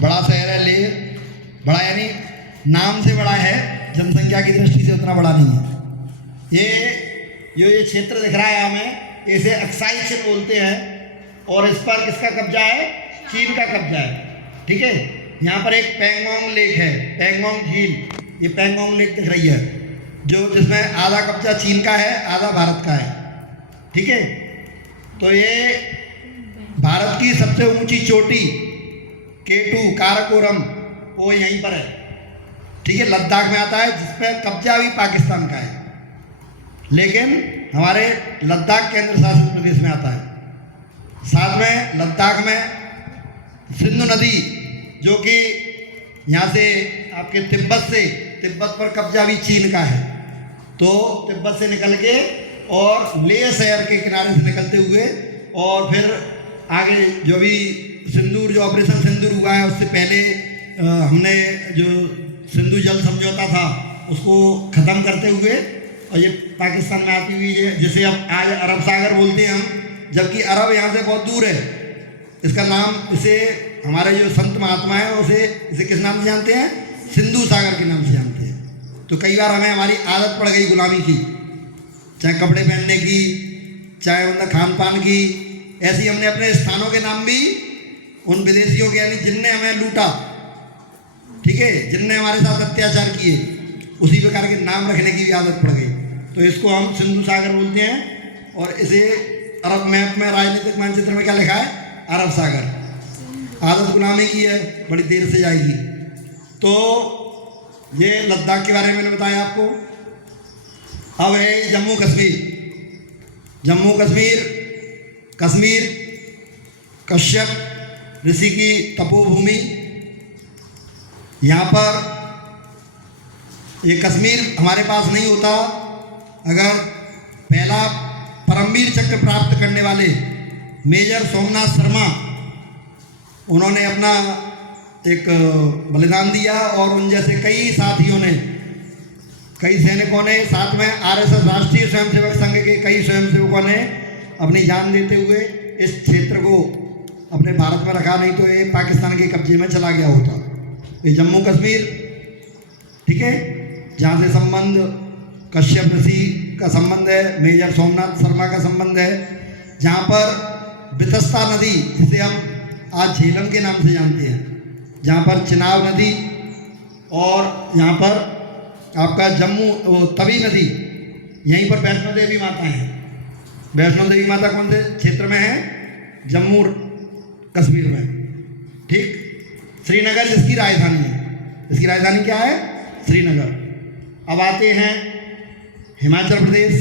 बड़ा शहर है लेह, बड़ा यानी नाम से बड़ा है, जनसंख्या की दृष्टि से उतना बड़ा नहीं है। ये क्षेत्र दिख रहा है हमें, इसे अक्साई चिन्ह बोलते हैं और इस पर किसका कब्जा है? चीन का कब्जा है। ठीक है, यहाँ पर एक पैंगोंग लेक है, पैंगोंग झील, ये पैंगोंग लेक दिख रही है, जो जिसमें आधा कब्जा चीन का है, आधा भारत का है। ठीक है, तो ये भारत की सबसे ऊंची चोटी K2 काराकोरम वो यहीं पर है। ठीक है, लद्दाख में आता है, जिसपे कब्जा भी पाकिस्तान का है, लेकिन हमारे लद्दाख केंद्र शासित प्रदेश में आता है। साथ में लद्दाख में सिंधु नदी, जो कि यहाँ से आपके तिब्बत पर कब्जा भी चीन का है, तो तिब्बत से निकल के और लेह शहर के किनारे से निकलते हुए और फिर आगे जो भी जो ऑपरेशन सिंदूर हुआ है, उससे पहले हमने जो सिंधु जल समझौता था उसको ख़त्म करते हुए और ये पाकिस्तान में आती हुई है, जिसे अब आज अरब सागर बोलते हैं हम, जबकि अरब यहाँ से बहुत दूर है। इसका नाम, इसे हमारे जो संत महात्मा हैं इसे किस नाम से जानते हैं? सिंधु सागर के नाम से जानते हैं। तो कई बार हमें हमारी आदत पड़ गई गुलामी की, चाहे कपड़े पहनने की, चाहे उनका खान पान की, ऐसी हमने अपने स्थानों के नाम भी उन विदेशियों के, यानी जिनने हमें लूटा, ठीक है, जिनने हमारे साथ अत्याचार किए, उसी प्रकार के नाम रखने की भी आदत पड़ गई। तो इसको हम सिंधु सागर बोलते हैं और इसे अरब मैप में, राजनीतिक मानचित्र में क्या लिखा है? अरब सागर। आदत गुलामी की है, बड़ी देर से जाएगी। तो ये लद्दाख के बारे में मैंने बताया आपको। अब है जम्मू कश्मीर कश्यप ऋषि की तपोभूमि। यहाँ पर ये कश्मीर हमारे पास नहीं होता अगर पहला परमवीर चक्र प्राप्त करने वाले मेजर सोमनाथ शर्मा, उन्होंने अपना एक बलिदान दिया और उन जैसे कई साथियों ने, कई सैनिकों ने, साथ में RSS राष्ट्रीय स्वयंसेवक संघ के कई स्वयंसेवकों ने अपनी जान देते हुए इस क्षेत्र को अपने भारत में रखा, नहीं तो ये पाकिस्तान के कब्जे में चला गया होता। ये जम्मू कश्मीर, ठीक है, जहाँ से संबंध कश्यप ऋषि का संबंध है, मेजर सोमनाथ शर्मा का संबंध है, जहाँ पर बितस्ता नदी, जिसे हम आज झेलम के नाम से जानते हैं, जहाँ पर चिनाब नदी और यहाँ पर आपका तवी नदी, यहीं पर वैष्णो देवी माता है। वैष्णो देवी माता कौन से क्षेत्र में है? जम्मू कश्मीर में। ठीक, श्रीनगर जिसकी राजधानी है, इसकी राजधानी क्या है? श्रीनगर। अब आते हैं हिमाचल प्रदेश।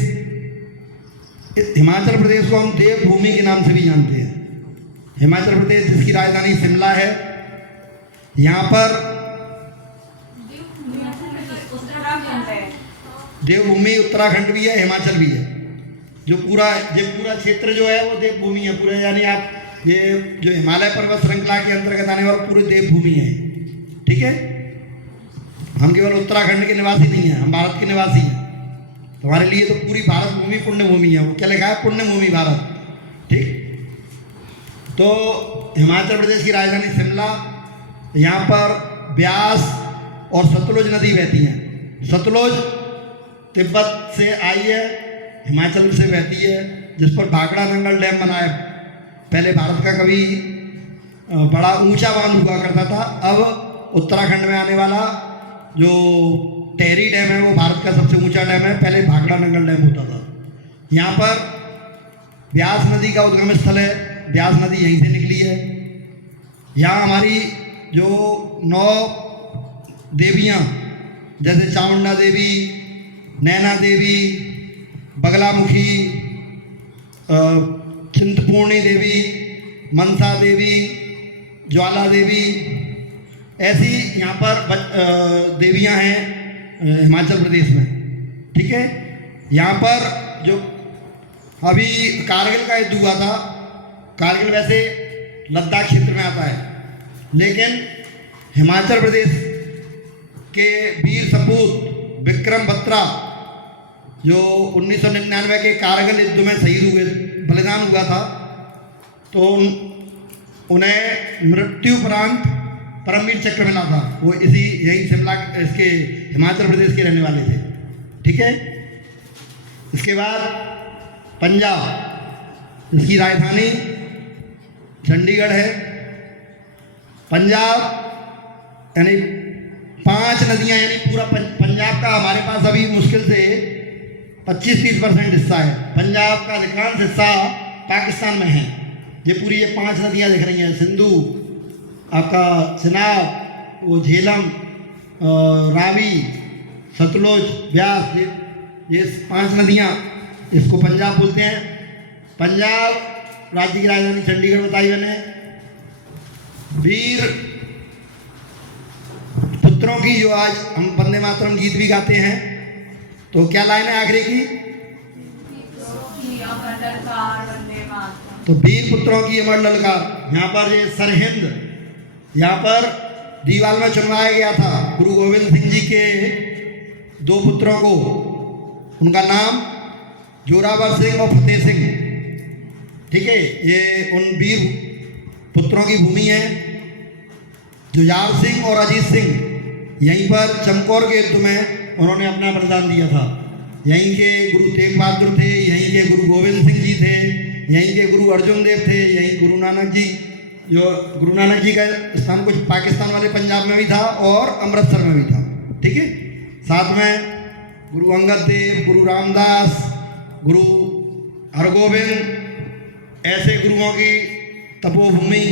हिमाचल प्रदेश को हम देवभूमि के नाम से भी जानते हैं। हिमाचल प्रदेश जिसकी राजधानी शिमला है, यहाँ पर देवभूमि उत्तराखंड भी है, हिमाचल भी है। जो पूरा क्षेत्र जो है वो देवभूमि है पूरे, यानी आप ये जो हिमालय पर्वत श्रृंखला के अंतर्गत आने वाला पूरी देवभूमि है। ठीक है, हम केवल उत्तराखंड के निवासी नहीं हैं, हम भारत के निवासी हैं। तो हमारे लिए तो पूरी भारत भूमि पुण्य भूमि है। वो क्या लिखा है? पुण्य भूमि भारत। ठीक, तो हिमाचल प्रदेश की राजधानी शिमला, यहाँ पर ब्यास और सतलुज नदी बहती हैं। सतलुज तिब्बत से आई है, हिमाचल से बहती है, जिस पर भाखड़ा नंगल डैम बना है। पहले भारत का कभी बड़ा ऊंचा बांध हुआ करता था, अब उत्तराखंड में आने वाला जो टेहरी डैम है वो भारत का सबसे ऊंचा डैम है। पहले भाखड़ा नंगल डैम होता था। यहाँ पर ब्यास नदी का उद्गम स्थल है, ब्यास नदी यहीं से निकली है। यहाँ हमारी जो 9 देवियाँ, जैसे चामुंडा देवी, नैना देवी, बगलामुखी, चिंतपूर्णी देवी, मनसा देवी, ज्वाला देवी, ऐसी यहाँ पर देवियाँ हैं हिमाचल प्रदेश में। ठीक है, यहाँ पर जो अभी कारगिल का युद्ध हुआ था, कारगिल वैसे लद्दाख क्षेत्र में आता है, लेकिन हिमाचल प्रदेश के वीर सपूत विक्रम बत्रा जो 1999 के कारगिल युद्ध में शहीद हुए, बलिदान हुआ था, तो उन्हें मृत्युपरांत परमवीर चक्र मिला था, वो इसी यही शिमला इसके हिमाचल प्रदेश के रहने वाले थे। ठीक है। इसके बाद पंजाब, इसकी राजधानी चंडीगढ़ है। पंजाब यानी 5 नदियां, यानी पूरा पंजाब का हमारे पास अभी मुश्किल से 25-30% हिस्सा है। पंजाब का अधिकांश हिस्सा पाकिस्तान में है। ये पूरी ये 5 नदियां दिख रही हैं, सिंधु, आपका चिनाब, वो झेलम, रावी, सतलुज, व्यास, ये 5 नदियां, इसको पंजाब बोलते हैं। पंजाब राज्य की राजधानी चंडीगढ़ बताई मैंने। वीर पुत्रों की, जो आज हम वंदे मातरम गीत भी गाते हैं, तो क्या लाइन है आखिरी की? तो वीर पुत्रों की अमर ललकार। यहाँ पर ये सरहिंद, यहाँ पर दीवाल में चुनवाया गया था गुरु गोविंद सिंह जी के 2 पुत्रों को। उनका नाम जोरावर सिंह और फतेह सिंह। ठीक है। ये उन वीर पुत्रों की भूमि है। जुझार सिंह और अजीत सिंह यहीं पर चमकौर के युद्ध में उन्होंने अपना बलिदान दिया था। यहीं के गुरु तेग बहादुर थे, यहीं के गुरु गोविंद सिंह जी थे, यहीं के गुरु अर्जुन देव थे, यहीं गुरु नानक जी, जो गुरु नानक जी का स्थान कुछ पाकिस्तान वाले पंजाब में भी था और अमृतसर में भी था। ठीक है। साथ में गुरु अंगद देव, गुरु रामदास, गुरु हरगोविंद, ऐसे गुरुओं की तपोभूमि,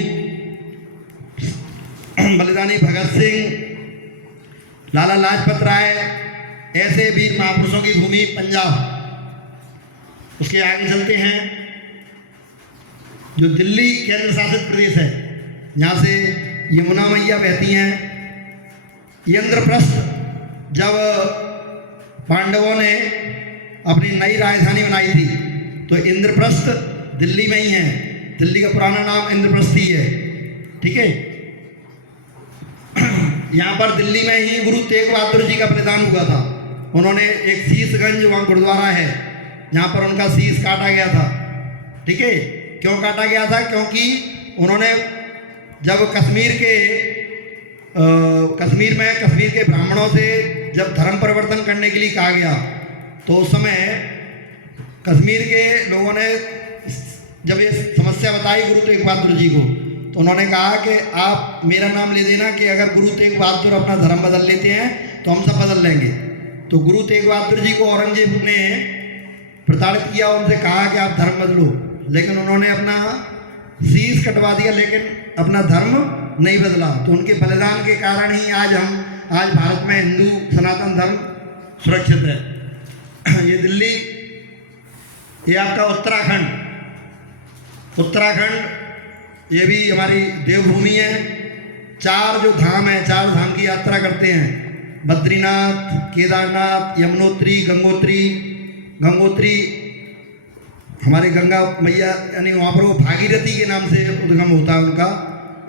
बलिदानी भगत सिंह, लाला लाजपत राय, ऐसे वीर महापुरुषों की भूमि पंजाब। उसके आगे चलते हैं। जो दिल्ली केंद्र शासित प्रदेश है, यहाँ से यमुना मैया बहती हैं। इंद्रप्रस्थ, जब पांडवों ने अपनी नई राजधानी बनाई थी, तो इंद्रप्रस्थ दिल्ली में ही है। दिल्ली का पुराना नाम इंद्रप्रस्थ ही है। ठीक है। यहाँ पर दिल्ली में ही गुरु तेग बहादुर जी का बलिदान हुआ था। उन्होंने एक शीशगंज, वहाँ गुरुद्वारा है, यहाँ पर उनका शीश काटा गया था। ठीक है। क्यों काटा गया था? क्योंकि उन्होंने जब कश्मीर के ब्राह्मणों से जब धर्म परिवर्तन करने के लिए कहा गया, तो उस समय कश्मीर के लोगों ने जब ये समस्या बताई गुरु तेग बहादुर जी को, तो उन्होंने कहा कि आप मेरा नाम ले देना कि अगर गुरु तेग बहादुर अपना धर्म बदल लेते हैं तो हम सब बदल लेंगे। तो गुरु तेग बहादुर जी को औरंगजेब ने प्रताड़ित किया, उनसे कहा कि आप धर्म बदलो, लेकिन उन्होंने अपना शीश कटवा दिया, लेकिन अपना धर्म नहीं बदला। तो उनके बलिदान के कारण ही आज भारत में हिंदू सनातन धर्म सुरक्षित है। ये दिल्ली, ये आपका उत्तराखंड, ये भी हमारी देवभूमि है। 4 जो धाम है, 4 धाम की यात्रा करते हैं। बद्रीनाथ, केदारनाथ, यमुनोत्री, गंगोत्री, हमारे गंगा मैया, यानी वहाँ पर वो भागीरथी के नाम से उद्गम होता है उनका।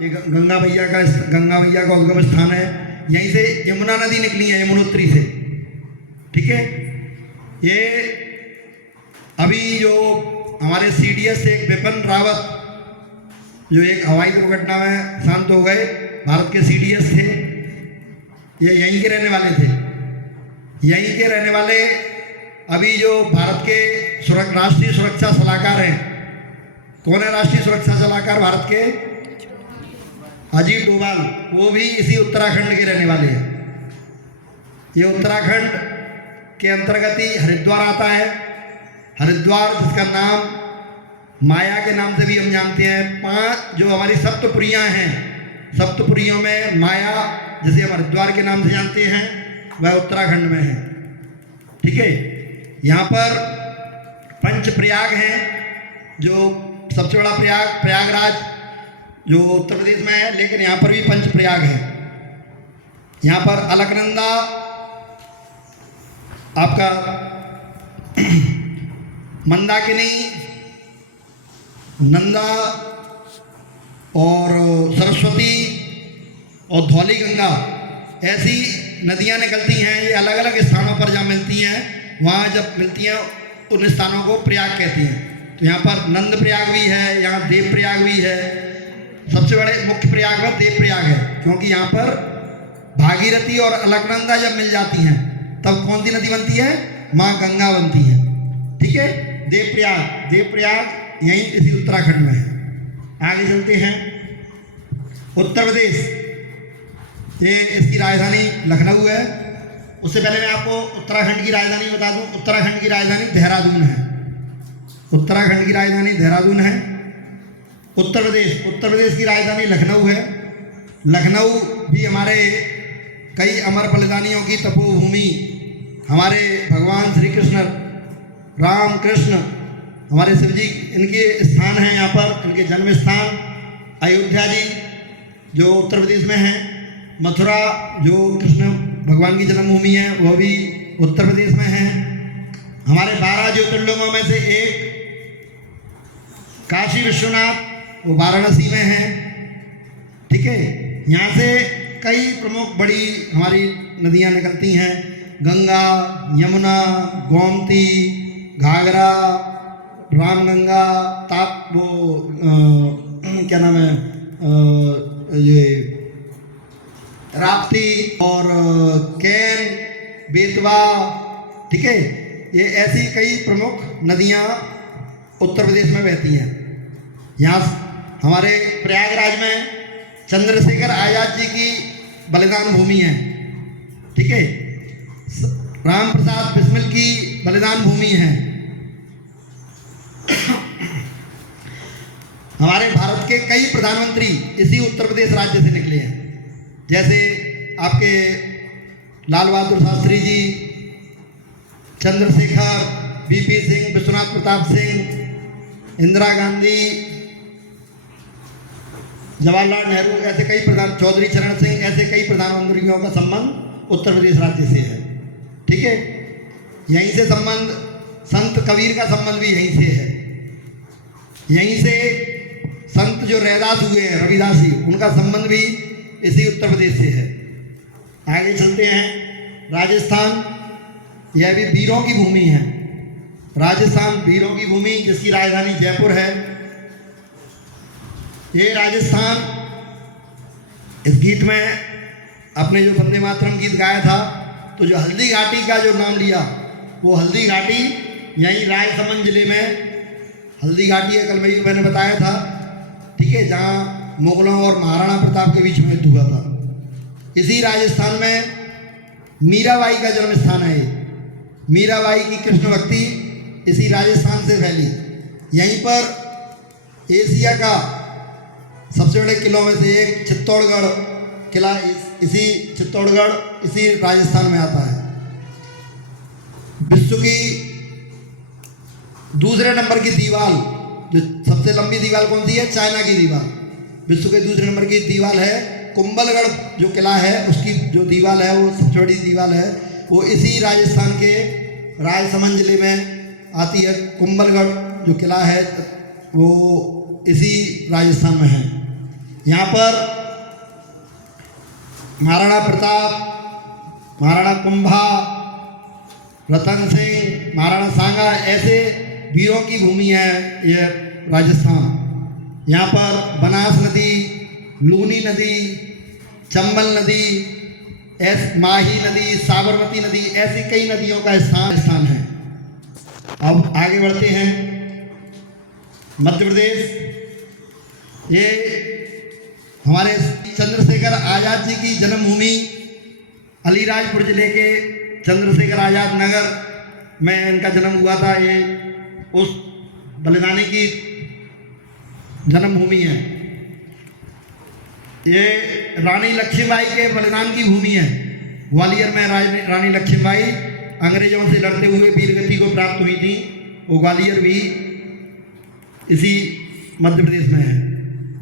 ये गंगा मैया का उद्गम स्थान है। यहीं से यमुना नदी निकली है, यमुनोत्री से। ठीक है। ये अभी जो हमारे CDS से एक विपिन रावत, जो एक हवाई दुर्घटना में शांत हो गए, भारत के CDS थे, ये यहीं के रहने वाले थे। यहीं के रहने वाले अभी जो भारत के राष्ट्रीय सुरक्षा सलाहकार हैं, कौन है राष्ट्रीय सुरक्षा सलाहकार भारत के? अजीत डोभाल, वो भी इसी उत्तराखंड के रहने वाले हैं। ये उत्तराखंड के अंतर्गत ही हरिद्वार आता है। हरिद्वार, जिसका नाम माया के नाम से भी हम जानते हैं। 5 जो हमारी सप्तपुरियाँ हैं, सप्तपुरियों में माया, जिसे हम हरिद्वार के नाम से जानते हैं, वह उत्तराखंड में है। ठीक है। यहाँ पर पंचप्रयाग हैं, जो सबसे बड़ा प्रयागराज जो उत्तर प्रदेश में है, लेकिन यहाँ पर भी पंचप्रयाग है। यहाँ पर अलकनंदा, आपका मंदाकिनी, नंदा और सरस्वती और धौली गंगा, ऐसी नदियाँ निकलती हैं। ये अलग अलग स्थानों पर जहाँ मिलती हैं, वहाँ जब मिलती हैं उन स्थानों को प्रयाग कहते हैं। तो यहाँ पर नंद प्रयाग भी है, यहाँ देव प्रयाग भी है। सबसे बड़े मुख्य प्रयाग में देव प्रयाग है। क्योंकि यहाँ पर भागीरथी और अलकनंदा जब मिल जाती हैं तब कौन सी नदी बनती है? माँ गंगा बनती है। ठीक है। देवप्रयाग यहीं इसी उत्तराखंड में है। आगे चलते हैं। उत्तर प्रदेश, ये इसकी राजधानी लखनऊ है। उससे पहले मैं आपको उत्तराखंड की राजधानी बता दूं। उत्तराखंड की राजधानी देहरादून है। उत्तराखंड की राजधानी देहरादून है। उत्तर प्रदेश की राजधानी लखनऊ है। लखनऊ भी हमारे कई अमर बलिदानियों की तपोभूमि, हमारे भगवान श्री कृष्ण, राम कृष्ण, हमारे शिव जी, इनके स्थान हैं यहाँ पर, इनके जन्म स्थान। अयोध्या जी जो उत्तर प्रदेश में है, मथुरा जो कृष्ण भगवान की जन्मभूमि है वह भी उत्तर प्रदेश में है। हमारे 12 ज्योतिर्लिंगों में से एक काशी विश्वनाथ वो वाराणसी में है। ठीक है। यहाँ से कई प्रमुख बड़ी हमारी नदियाँ निकलती हैं, गंगा, यमुना, गोमती, घाघरा, रामगंगा, क्या नाम है, ये राप्ती और कैन, बेतवा। ठीक है। ये ऐसी कई प्रमुख नदियाँ उत्तर प्रदेश में बहती हैं। यहाँ हमारे प्रयागराज में चंद्रशेखर आजाद जी की बलिदान भूमि है। ठीक है। राम प्रसाद बिस्मिल की बलिदान भूमि है। हमारे भारत के कई प्रधानमंत्री इसी उत्तर प्रदेश राज्य से निकले हैं, जैसे आपके लाल बहादुर शास्त्री जी, चंद्रशेखर, वीपी सिंह, विश्वनाथ प्रताप सिंह, इंदिरा गांधी, जवाहरलाल नेहरू, ऐसे कई चौधरी चरण सिंह, ऐसे कई प्रधानमंत्रियों का संबंध उत्तर प्रदेश राज्य से है। ठीक है। यहीं से संबंध, संत कबीर का संबंध भी यहीं से है। यहीं से संत जो रैदास हुए हैं, रविदास जी, उनका संबंध भी इसी उत्तर प्रदेश से है। आगे चलते हैं। राजस्थान, यह भी वीरों की भूमि है। राजस्थान वीरों की भूमि, जिसकी राजधानी जयपुर है। ये राजस्थान, इस गीत में अपने जो वंदे मातरम गीत गाया था, तो जो हल्दी घाटी का जो नाम लिया, वो हल्दी घाटी यहीं राजसमंद जिले में हल्दी घाटी है, कल मैंने बताया था। ठीक है। जहाँ मुगलों और महाराणा प्रताप के बीच में युद्ध हुआ था। इसी राजस्थान में मीराबाई का जन्म स्थान है। मीराबाई की कृष्ण भक्ति इसी राजस्थान से फैली। यहीं पर एशिया का सबसे बड़े किलों में से एक चित्तौड़गढ़ किला, इसी चित्तौड़गढ़ इसी राजस्थान में आता है। विश्व की दूसरे नंबर की दीवार, जो सबसे लंबी दीवार कौन सी है? चाइना की दीवार। विश्व के दूसरे नंबर की दीवार है कुंभलगढ़ जो किला है, उसकी जो दीवार है वो सबसे बड़ी दीवार है, वो इसी राजस्थान के राजसमंद जिले में आती है। कुंभलगढ़ जो किला है वो इसी राजस्थान में है। यहाँ पर महाराणा प्रताप, महाराणा कुंभा, रतन सिंह, महाराणा सांगा, ऐसे वीरों की भूमि है ये राजस्थान। यहाँ पर बनास नदी, लूनी नदी, चंबल नदी, माही नदी, साबरमती नदी, ऐसी कई नदियों का स्थान है। अब आगे बढ़ते हैं। मध्य प्रदेश, ये हमारे चंद्रशेखर आजाद जी की जन्मभूमि अलीराजपुर जिले के चंद्रशेखर आजाद नगर में इनका जन्म हुआ था। ये उस बलिदानी की जन्मभूमि है। ये रानी लक्ष्मीबाई के बलिदान की भूमि है। ग्वालियर में रानी लक्ष्मीबाई अंग्रेजों से लड़ते हुए वीरगति को प्राप्त हुई थी। वो ग्वालियर भी इसी मध्य प्रदेश में है।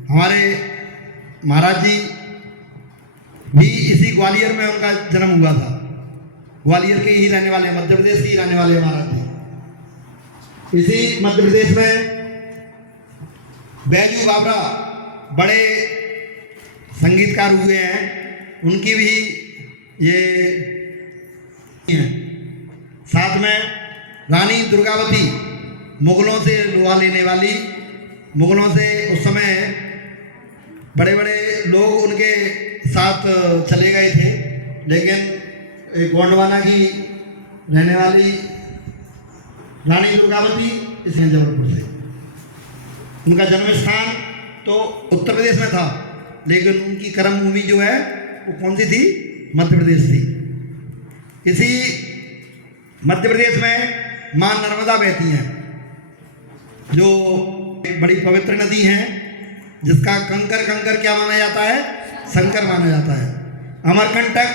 हमारे महाराज जी भी इसी ग्वालियर में उनका जन्म हुआ था। ग्वालियर के ही रहने वाले, मध्य प्रदेश के ही रहने वाले महाराज जी। इसी मध्य प्रदेश में बैजू बाबरा बड़े संगीतकार हुए हैं, उनकी भी ये हैं। साथ में रानी दुर्गावती, मुगलों से लोहा लेने वाली, मुगलों से उस समय बड़े बड़े लोग उनके साथ चले गए थे, लेकिन गोंडवाना की रहने वाली रानी दुर्गावती इसने जबलपुर से, उनका जन्म स्थान तो उत्तर प्रदेश में था, लेकिन उनकी कर्म भूमि जो है वो कौन सी थी? मध्य प्रदेश थी। इसी मध्य प्रदेश में मां नर्मदा बहती हैं, जो एक बड़ी पवित्र नदी है, जिसका कंकर क्या माना जाता है? शंकर माना जाता है। अमरकंटक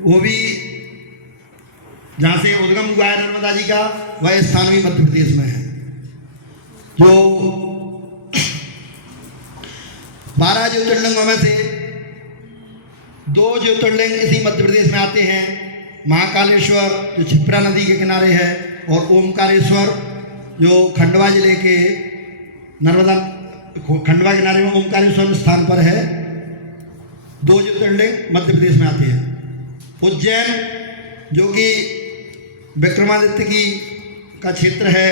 वो भी जहाँ से उद्गम हुआ है नर्मदा जी का, वह स्थान भी मध्य प्रदेश में है। जो 12 ज्योतिर्लिंगों में से 2 ज्योतिर्लिंग इसी मध्य प्रदेश में आते हैं। महाकालेश्वर जो क्षिप्रा नदी के किनारे है, और ओमकारेश्वर जो खंडवा जिले के नर्मदा खंडवा किनारे में ओमकारेश्वर स्थान पर है। 2 ज्योतिर्लिंग मध्य प्रदेश में आते हैं। उज्जैन जो कि विक्रमादित्य की का क्षेत्र है,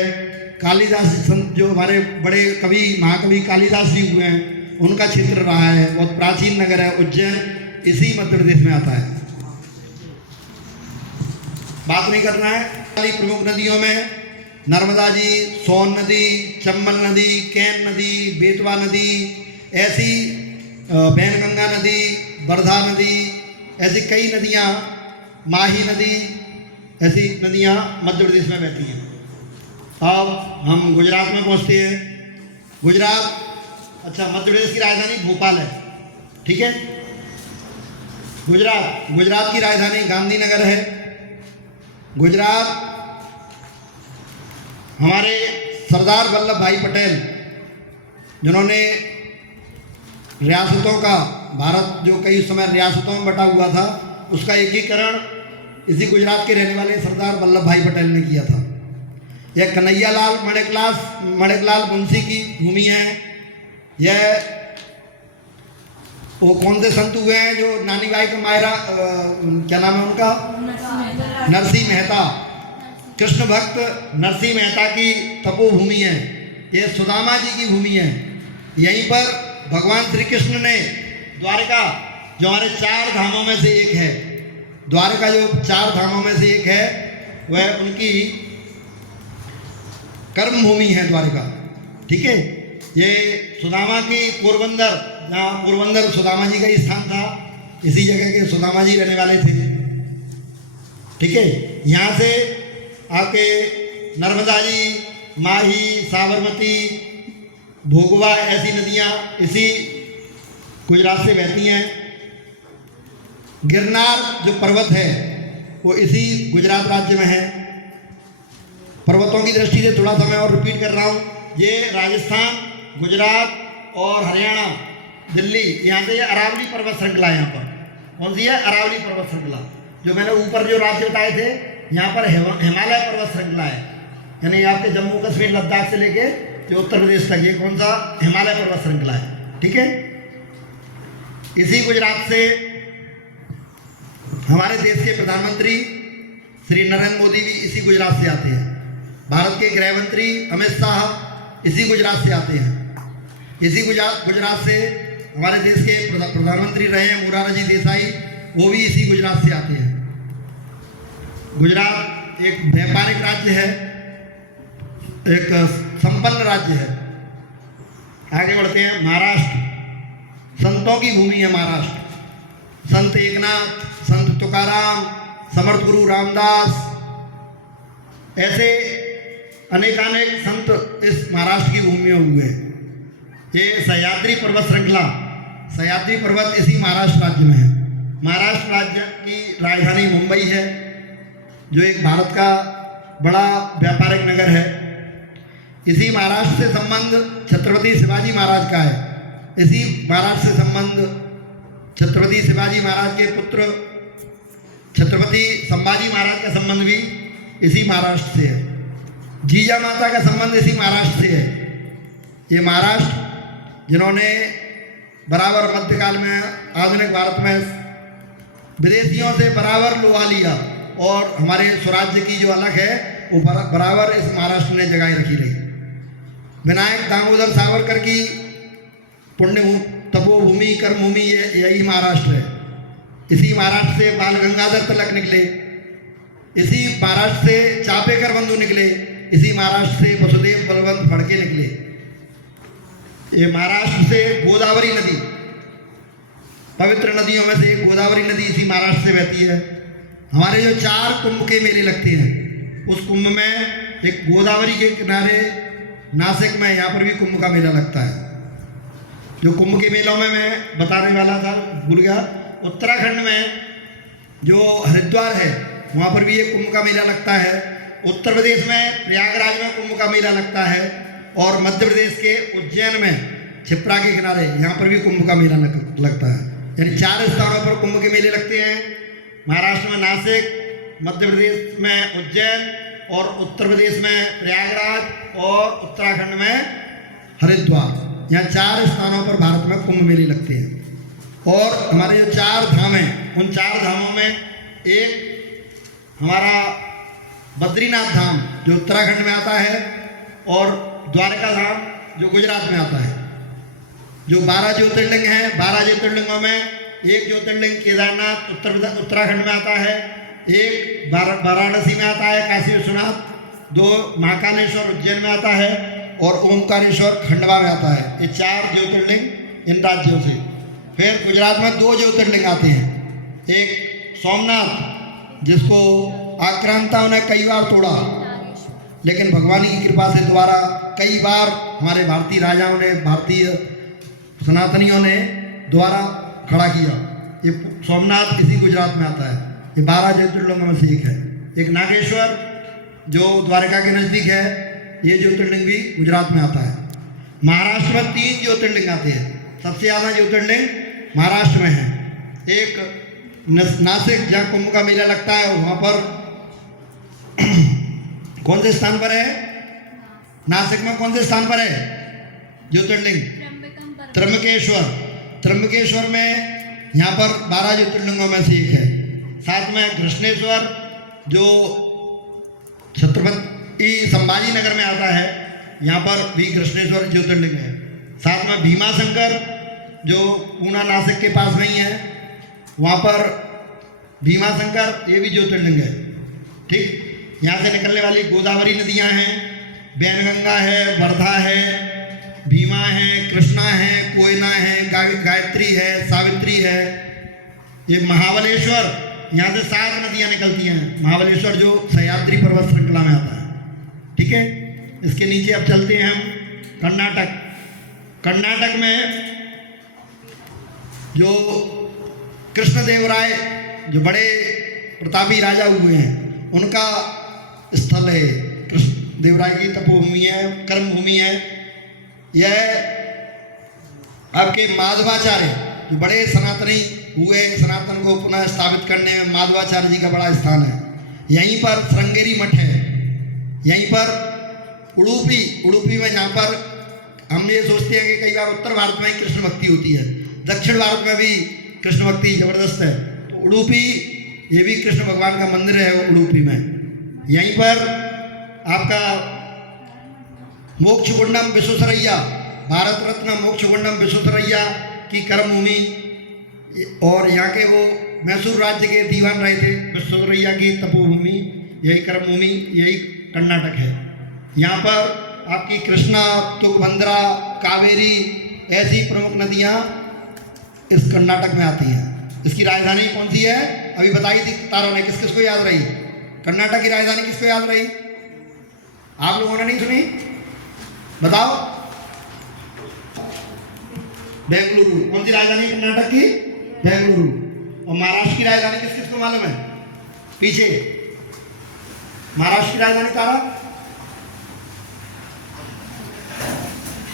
कालिदास संत जो हमारे बड़े कवि महाकवि कालिदास जी हुए हैं, उनका क्षेत्र रहा है, बहुत प्राचीन नगर है उज्जैन, इसी मध्य प्रदेश में आता है। बात नहीं करना है। प्रमुख नदियों में नर्मदा जी, सोन नदी, चंबल नदी, कैन नदी, बेतवा नदी, ऐसी बैनगंगा नदी, वर्धा नदी, ऐसी कई नदियाँ, माही नदी, ऐसी नदियाँ मध्य प्रदेश में बहती हैं। अब हम गुजरात में पहुँचते हैं। गुजरात, अच्छा, मध्य प्रदेश की राजधानी भोपाल है, ठीक है। गुजरात की राजधानी गांधीनगर है। गुजरात हमारे सरदार वल्लभ भाई पटेल, जिन्होंने रियासतों का, भारत जो कई समय रियासतों में बटा हुआ था, उसका एकीकरण इसी गुजरात के रहने वाले सरदार वल्लभ भाई पटेल ने किया था। यह कन्हैयालाल मणिकलाल मुंशी की भूमि है। यह वो कौन से संत हुए हैं जो नानी बाई का मायरा, क्या नाम है उनका? नरसिंह मेहता, कृष्ण भक्त नरसिंह मेहता की तपोभूमि है। ये सुदामा जी की भूमि है। यहीं पर भगवान श्री कृष्ण ने द्वारका, जो हमारे 4 धामों में से एक है, द्वारका जो 4 धामों में से एक है, वह उनकी कर्म भूमि है द्वारका, ठीक है। ये सुदामा की पोरबंदर, जहाँ पोरबंदर सुदामा जी का ही स्थान था, इसी जगह के सुदामा जी रहने वाले थे, ठीक है। यहाँ से आके नर्मदा जी, माही, साबरमती, भोगवा, ऐसी नदियाँ इसी गुजरात से बहती हैं। गिरनार जो पर्वत है वो इसी गुजरात राज्य में है। पर्वतों की दृष्टि से थोड़ा सा मैं और रिपीट कर रहा हूँ, ये राजस्थान, गुजरात और हरियाणा, दिल्ली, यहाँ से ये अरावली पर्वत श्रृंखला है। यहाँ पर कौन सी है? अरावली पर्वत श्रृंखला। जो मैंने ऊपर जो राज्य बताए थे, यहाँ पर हिमालय पर्वत श्रृंखला है, यानी आपके जम्मू कश्मीर लद्दाख से लेके जो उत्तर प्रदेश तक, ये कौन सा? हिमालय पर्वत श्रृंखला है, ठीक है। इसी गुजरात से हमारे देश के प्रधानमंत्री श्री नरेंद्र मोदी भी इसी गुजरात से आते हैं। भारत के गृह मंत्री अमित शाह इसी गुजरात से आते हैं। इसी गुजरात से हमारे देश के प्रधानमंत्री रहे हैं मोरारजी देसाई, वो भी इसी गुजरात से आते हैं। गुजरात एक व्यापारिक राज्य है, एक संपन्न राज्य है। आगे बढ़ते हैं। महाराष्ट्र, संतों की भूमि है महाराष्ट्र। संत एकनाथ, संत तुकाराम, समर्थ गुरु रामदास, ऐसे अनेकानेक संत इस महाराष्ट्र की भूमि में हुए हैं। ये सह्याद्री पर्वत श्रृंखला, सह्याद्री पर्वत इसी महाराष्ट्र राज्य में है। महाराष्ट्र राज्य की राजधानी मुंबई है, जो एक भारत का बड़ा व्यापारिक नगर है। इसी महाराष्ट्र से संबंध छत्रपति शिवाजी महाराज का है। इसी महाराष्ट्र से संबंध छत्रपति शिवाजी महाराज के पुत्र छत्रपति संभाजी महाराज का संबंध भी इसी महाराष्ट्र से है। जीजा माता का संबंध इसी महाराष्ट्र से है। ये महाराष्ट्र जिन्होंने बराबर मध्यकाल में, आधुनिक भारत में विदेशियों से बराबर लुभा लिया, और हमारे स्वराज्य की जो अलग है वो बराबर इस महाराष्ट्र ने जगह रखी रही। विनायक दामोदर सावरकर की पुण्य तपोभूमि कर्मभूमि यही महाराष्ट्र है। इसी महाराष्ट्र से बाल गंगाधर तिलक निकले, इसी महाराष्ट्र से चापेकर बंधु निकले, इसी महाराष्ट्र से वसुदेव बलवंत फड़के निकले। ये महाराष्ट्र से गोदावरी नदी, पवित्र नदियों में से एक गोदावरी नदी इसी महाराष्ट्र से बहती है। हमारे जो 4 कुंभ के मेले लगते हैं, उस कुंभ में एक गोदावरी के किनारे नासिक में, यहाँ पर भी कुंभ का मेला लगता है। जो कुंभ के मेलों में मैं बताने वाला था, भूल गया। उत्तराखंड में जो हरिद्वार है, वहाँ पर भी एक कुंभ का मेला लगता है। उत्तर प्रदेश में प्रयागराज में कुंभ का मेला लगता है, और मध्य प्रदेश के उज्जैन में छिप्रा के किनारे, यहाँ पर भी कुंभ का मेला लगता है। यानी 4 स्थानों पर कुंभ के मेले लगते हैं। महाराष्ट्र में नासिक, मध्य प्रदेश में उज्जैन, और उत्तर प्रदेश में प्रयागराज, और उत्तराखंड में हरिद्वार। यहाँ 4 स्थानों पर भारत में कुंभ मेले लगते हैं। और हमारे जो 4 धाम हैं, उन 4 धामों में एक हमारा बद्रीनाथ धाम जो उत्तराखंड में आता है, और द्वारका धाम जो गुजरात में आता है। जो 12 ज्योतिर्लिंग हैं, 12 ज्योतिर्लिंगों में एक ज्योतिर्लिंग केदारनाथ उत्तराखंड में आता है, एक वाराणसी में आता है काशी विश्वनाथ, 2 महाकालेश्वर उज्जैन में आता है, और ओमकारेश्वर खंडवा में आता है। ये 4 ज्योतिर्लिंग इन राज्यों से। फिर गुजरात में 2 ज्योतिर्लिंग आते हैं, एक सोमनाथ जिसको आक्रांताओं ने कई बार तोड़ा, लेकिन भगवान की कृपा से दोबारा कई बार हमारे भारतीय राजाओं ने, भारतीय सनातनियों ने दोबारा खड़ा किया। ये सोमनाथ इसी गुजरात में आता है। ये 12 ज्योतिर्लिंगों में से एक है। एक नागेश्वर जो द्वारका के नज़दीक है, ये ज्योतिर्लिंग भी गुजरात में आता है। महाराष्ट्र में 3 ज्योतिर्लिंग आते हैं। सबसे ज़्यादा ज्योतिर्लिंग महाराष्ट्र में है। एक नासिक जहाँ कुंभ का मेला लगता है, वहाँ पर कौन से स्थान पर है? नासिक में कौन से स्थान पर है ज्योतिर्लिंग? त्र्यंबकेश्वर। त्र्यंबकेश्वर में यहाँ पर 12 ज्योतिर्लिंगों में से एक है। साथ में कृष्णेश्वर जो छत्रपति संभाजी नगर में आता है, यहाँ पर भी कृष्णेश्वर ज्योतिर्लिंग है। साथ में भीमाशंकर जो पूना नासिक के पास में ही है, वहाँ पर भीमाशंकर ये भी ज्योतिर्लिंग है। ठीक, यहाँ से निकलने वाली गोदावरी नदियाँ हैं, वैनगंगा है, वर्धा है, भीमा है, कृष्णा है, कोयना है, गायत्री है, सावित्री है। ये महाबलेश्वर, यहाँ से 7 नदियाँ निकलती हैं। महाबलेश्वर जो सह्याद्री पर्वत श्रृंखला में आता है। ठीक है, इसके नीचे अब चलते हैं हम कर्नाटक। कर्नाटक में जो कृष्णदेवराय जो बड़े प्रतापी राजा हुए हैं, उनका स्थल है। कृष्णदेवराय की तपोभूमि है, कर्मभूमि है। यह आपके माधवाचार्य जो बड़े सनातनी हुए, सनातन को पुनः स्थापित करने में माधवाचार्य जी का बड़ा स्थान है। यहीं पर श्रृंगेरी मठ है। यहीं पर उडुपी में, जहाँ पर हम ये सोचते हैं कि कई बार उत्तर भारत में ही कृष्ण भक्ति होती है, दक्षिण भारत में भी कृष्ण भक्ति जबरदस्त है। तो उडुपी, ये भी कृष्ण भगवान का मंदिर है उडुपी में। यहीं पर आपका मोक्षगुंडम विश्वेश्वरैया, भारत रत्न मोक्षगुंडम विश्वेश्वरैया की कर्मभूमि, और यहाँ के वो मैसूर राज्य के दीवान रहे थे। विश्वेश्वरैया की तपोभूमि, यही कर्मभूमि, यही कर्नाटक है। यहाँ पर आपकी कृष्णा, तुंगभद्रा, कावेरी ऐसी प्रमुख नदियाँ इस कर्नाटक में आती हैं। इसकी राजधानी कौन सी है? अभी बताई थी तारा ने, किस किस को याद रही? कर्नाटक की राजधानी किसको याद रही? आप लोगों ने नहीं सुनी? बताओ। बेंगलुरु। कौन सी राजधानी है कर्नाटक की? बेंगलुरु। और महाराष्ट्र की राजधानी किस किस को मालूम है? पीछे महाराष्ट्र की राजधानी तारा?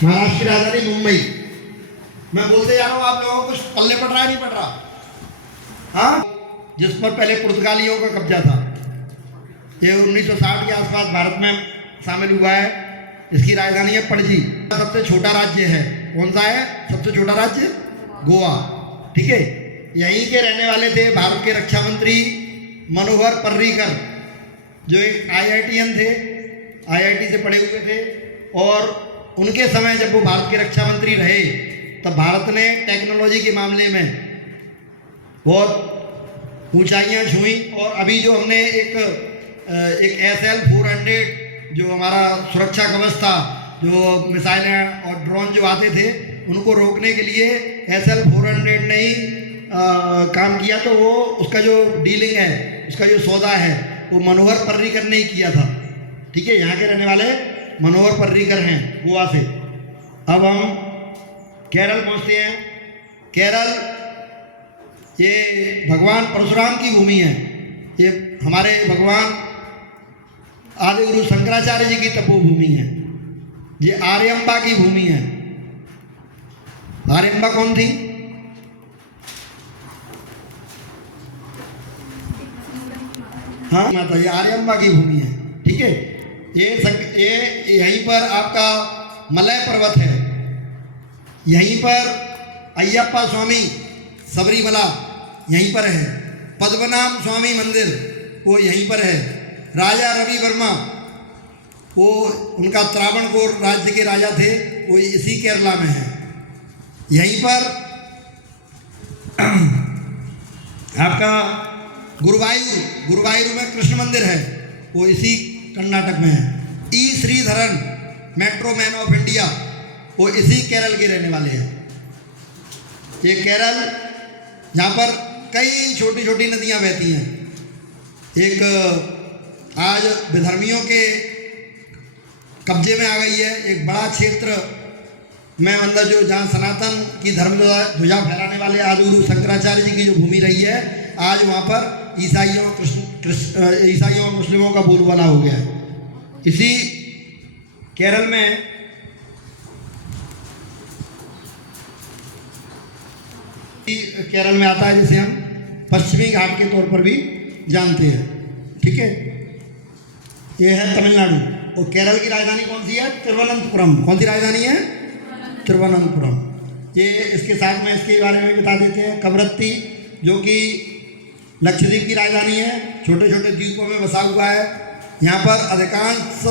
महाराष्ट्र की राजधानी मुंबई। मैं बोलते जा रहा हूँ, आप लोगों को कुछ पल्ले पड़ रहा है नहीं पड़ रहा? हाँ, जिस पर पहले पुर्तगालियों का कब्जा था। ये 1960 के आसपास भारत में शामिल हुआ है। इसकी राजधानी है पणजी। सबसे छोटा राज्य है। कौन सा है सबसे छोटा राज्य? गोवा। ठीक है, यहीं के रहने वाले थे भारत के रक्षा मंत्री मनोहर पर्रिकर, जो एक IITian थे, IIT से पढ़े हुए थे। और उनके समय जब वो भारत के रक्षा मंत्री रहे, तब भारत ने टेक्नोलॉजी के मामले में बहुत ऊंचाइयां छुई। और अभी जो हमने एक SL-400 जो हमारा सुरक्षा कवच था, जो मिसाइलें और ड्रोन जो आते थे उनको रोकने के लिए SL-400 ने ही काम किया। तो वो उसका जो डीलिंग है, उसका जो सौदा है वो मनोहर पर्रिकर ने ही किया था। ठीक है, यहाँ के रहने वाले मनोहर पर्रिकर हैं गोवा से। अब हम केरल पहुँचते हैं। केरल ये भगवान परशुराम की भूमि है। ये हमारे भगवान आदि गुरु शंकराचार्य जी की तपोभूमि है। ये आर्यम्बा की भूमि है। आर्यम्बा कौन थी? हाँ माता, ये आर्यम्बा की भूमि है। ठीक है, ये यहीं पर आपका मलय पर्वत है। यहीं पर अय्यप्पा स्वामी सबरीमला यहीं पर है। पद्मनाभ स्वामी मंदिर वो यहीं पर है। राजा रवि वर्मा वो उनका त्रावणकोर राज्य के राजा थे, वो इसी केरला में है। यहीं पर आपका गुरुवायूर में कृष्ण मंदिर है, वो इसी कर्नाटक में है। E Sreedharan metro man of India वो इसी केरल के रहने वाले हैं। ये केरल, यहाँ पर कई छोटी छोटी नदियाँ बहती हैं। एक आज विधर्मियों के कब्जे में आ गई है एक बड़ा क्षेत्र में, अंदर जो जहाँ सनातन की धर्म ध्वजा फैलाने वाले आदिगुरु शंकराचार्य जी की जो भूमि रही है, आज वहाँ पर ईसाइयों और मुस्लिमों का बोलबाला हो गया है। इसी केरल में आता है, जिसे हम पश्चिमी घाट के तौर पर भी जानते हैं। ठीक है, ये है तमिलनाडु। और केरल की राजधानी कौन सी है? तिरुवनंतपुरम। कौन सी राजधानी है? तिरुवनंतपुरम। ये इसके साथ में इसके बारे में बता देते हैं। कवरत्ती जो कि लक्षद्वीप की राजधानी है, छोटे छोटे द्वीपों में बसा हुआ है। यहाँ पर अधिकांश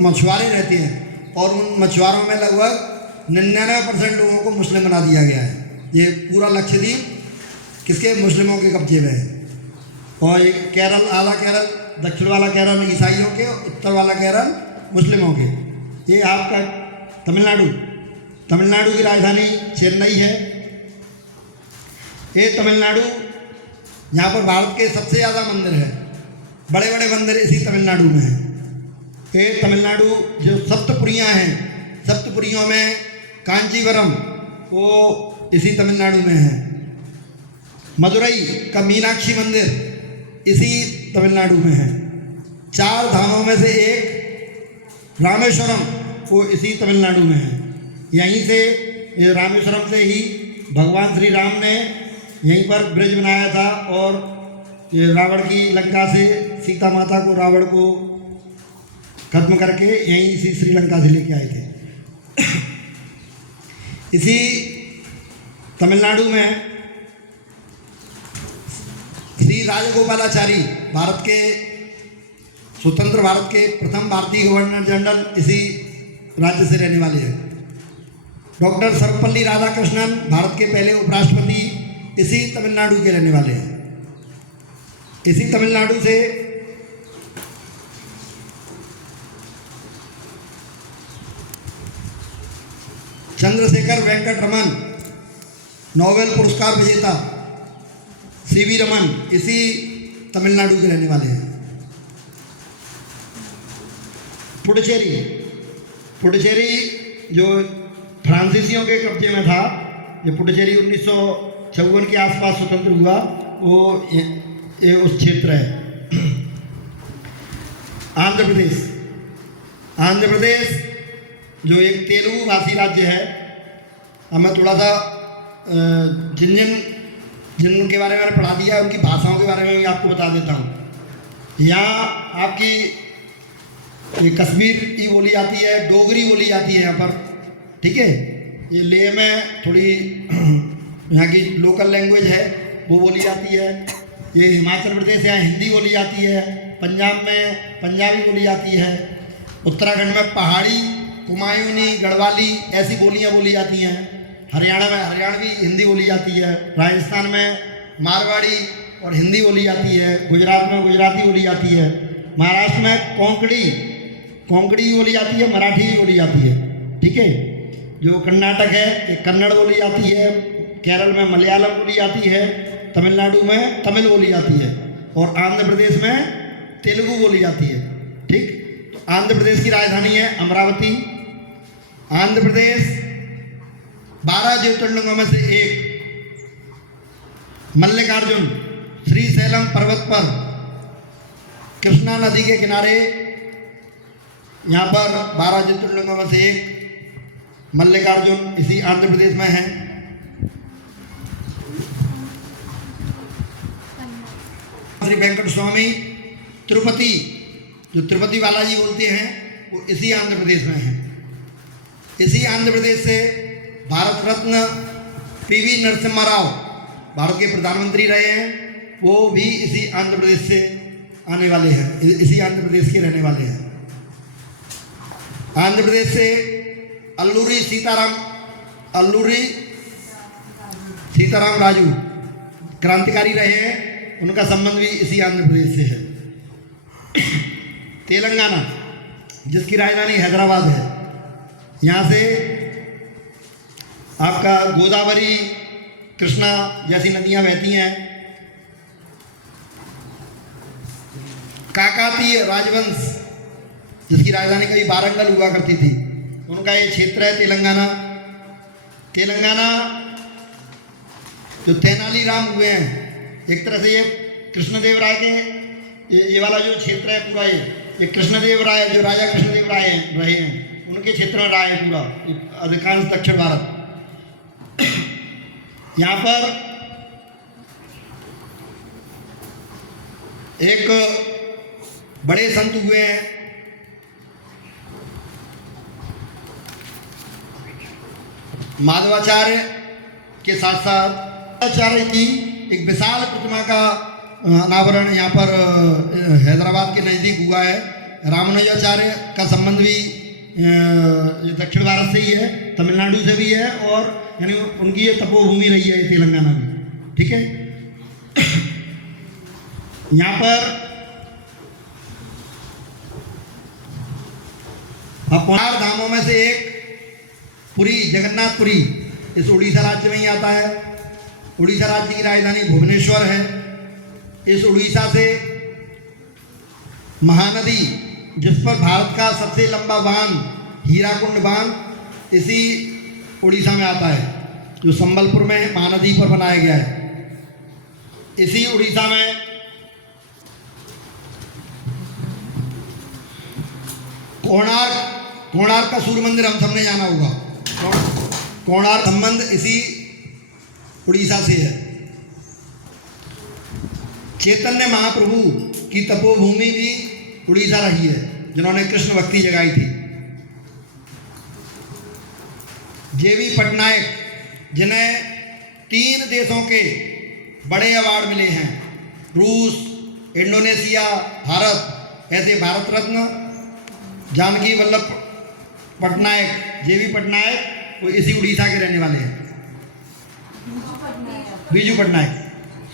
मछुआरे रहते हैं और उन मछुआरों में लगभग 99% लोगों को मुस्लिम बना दिया गया है। ये पूरा लक्षद्वीप किसके? मुस्लिमों के कब्जे में है। और ये केरल, आधा केरल, दक्षिण वाला केरल ईसाइयों के, उत्तर वाला केरल मुस्लिमों के। ये आपका तमिलनाडु की राजधानी चेन्नई है। ये तमिलनाडु, यहाँ पर भारत के सबसे ज़्यादा मंदिर है, बड़े बड़े मंदिर इसी तमिलनाडु में है। ये तमिलनाडु जो सप्तपुरियाँ हैं, सप्तपुरियों में कांचीवरम वो इसी तमिलनाडु में है। मदुरई का मीनाक्षी मंदिर इसी तमिलनाडु में है। 4 धामों में से एक रामेश्वरम वो इसी तमिलनाडु में है। यहीं से, रामेश्वरम से ही भगवान श्री राम ने यहीं पर ब्रिज बनाया था और ये रावण की लंका से सीता माता को, रावण को खत्म करके यहीं इसी श्रीलंका से लेके आए थे। इसी तमिलनाडु में श्री राजगोपालाचारी भारत के स्वतंत्र भारत के प्रथम भारतीय गवर्नर जनरल इसी राज्य से रहने वाले हैं। डॉक्टर सर्वपल्ली राधाकृष्णन भारत के पहले उपराष्ट्रपति इसी तमिलनाडु के रहने वाले हैं। इसी तमिलनाडु से चंद्रशेखर वेंकट रमन नोबेल पुरस्कार विजेता सीवी रमन इसी तमिलनाडु के रहने वाले हैं। पुडुचेरी जो फ्रांसीसियों के कब्जे में था, ये पुडुचेरी 1956 के आसपास स्वतंत्र हुआ, वो ये उस क्षेत्र है। आंध्र प्रदेश जो एक तेलुगु भाषी राज्य है। अब मैं थोड़ा सा जिनके बारे में मैंने पढ़ा दिया है उनकी भाषाओं के बारे में भी आपको बता देता हूँ। यहाँ आपकी ये कश्मीरी बोली जाती है, डोगरी बोली जाती है यहाँ पर। ठीक है, ये लेह में थोड़ी यहाँ की लोकल लैंग्वेज है वो बोली जाती है। ये हिमाचल प्रदेश यहाँ हिंदी बोली जाती है। पंजाब में पंजाबी बोली जाती है। उत्तराखंड में पहाड़ी, कुमायूनी, गढ़वाली ऐसी बोलियाँ बोली जाती हैं। हरियाणा में हरियाणवी हिंदी बोली जाती है, राजस्थान में मारवाड़ी और हिंदी बोली जाती है, गुजरात में गुजराती बोली जाती है, महाराष्ट्र में कोंकणी बोली जाती है, मराठी भी बोली जाती है। ठीक है। जो कर्नाटक है ये कन्नड़ बोली जाती है, केरल में मलयालम बोली जाती है, तमिलनाडु में तमिल बोली जाती है और आंध्र प्रदेश में तेलुगु बोली जाती है। ठीक। तो आंध्र प्रदेश की राजधानी है अमरावती। आंध्र प्रदेश 12 ज्योतिर्लिंगों में से एक, मल्लिकार्जुन श्रीशैलम पर्वत पर कृष्णा नदी के किनारे, यहाँ पर 12 ज्योतिर्लिंगों में से एक मल्लिकार्जुन इसी आंध्र प्रदेश में है। श्री वेंकट स्वामी तिरुपति, जो तिरुपति बालाजी बोलते हैं, वो इसी आंध्र प्रदेश में है। इसी आंध्र प्रदेश से भारत रत्न पीवी नरसिम्हा राव भारत के प्रधानमंत्री रहे हैं, वो भी इसी आंध्र प्रदेश से आने वाले हैं, इसी आंध्र प्रदेश के रहने वाले हैं। आंध्र प्रदेश से अल्लूरी सीताराम राजू क्रांतिकारी रहे हैं, उनका संबंध भी इसी आंध्र प्रदेश से है। तेलंगाना, जिसकी राजधानी हैदराबाद है, यहाँ से आपका गोदावरी, कृष्णा जैसी नदियाँ बहती हैं। काकातीय राजवंश, जिसकी राजधानी कभी वारंगल हुआ करती थी, उनका ये क्षेत्र है तेलंगाना। तेलंगाना जो तेनालीराम हुए हैं, एक तरह से ये कृष्णदेवराय के ये वाला जो क्षेत्र है पूरा, ये कृष्णदेवराय जो राजा कृष्णदेवराय रहे हैं, उनके क्षेत्र में रहा है पूरा अधिकांश दक्षिण भारत। यहाँ पर एक बड़े संत हुए हैं, माधवाचार्य के साथ साथ आचार्य की एक विशाल प्रतिमा का अनावरण यहाँ पर हैदराबाद के नज़दीक हुआ है। रामानुजाचार्य का संबंध भी ये दक्षिण भारत से ही है, तमिलनाडु से भी है, और यानी उनकी ये तपोभूमि रही है तेलंगाना में। ठीक है। यहाँ पर चार धामों में से एक पुरी, जगन्नाथपुरी, इस उड़ीसा राज्य में ही आता है। उड़ीसा राज्य की राजधानी भुवनेश्वर है। इस उड़ीसा से महानदी, जिस पर भारत का सबसे लंबा बांध हीराकुंड बांध इसी उड़ीसा में आता है, जो संबलपुर में महानदी पर बनाया गया है। इसी उड़ीसा में कोणार्क का सूर्य मंदिर हम सबने जाना होगा। कोणार्क संबंध इसी उड़ीसा से है। चैतन्य महाप्रभु की तपोभूमि भी उड़ीसा रही है, जिन्होंने कृष्ण भक्ति जगाई थी। जेवी पटनायक, जिन्हें 3 देशों के बड़े अवार्ड मिले हैं, रूस, इंडोनेशिया, भारत, ऐसे भारत रत्न जानकी वल्लभ पटनायक, जेवी पटनायक, वो इसी उड़ीसा के रहने वाले हैं। बीजू पटनायक,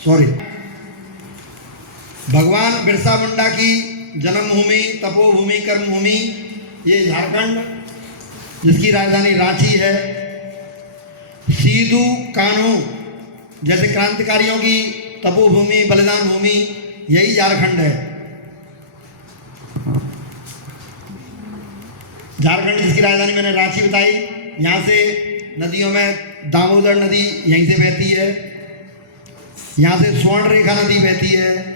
सॉरी। भगवान बिरसा मुंडा की जन्मभूमि, तपोभूमि, कर्मभूमि ये झारखंड, जिसकी राजधानी रांची है। सीधू कान्हू जैसे क्रांतिकारियों की तपोभूमि, बलिदान भूमि, यही झारखंड है। झारखंड जिसकी राजधानी मैंने रांची बताई। यहाँ से नदियों में दामोदर नदी यहीं से बहती है, यहाँ से स्वर्ण रेखा नदी बहती है।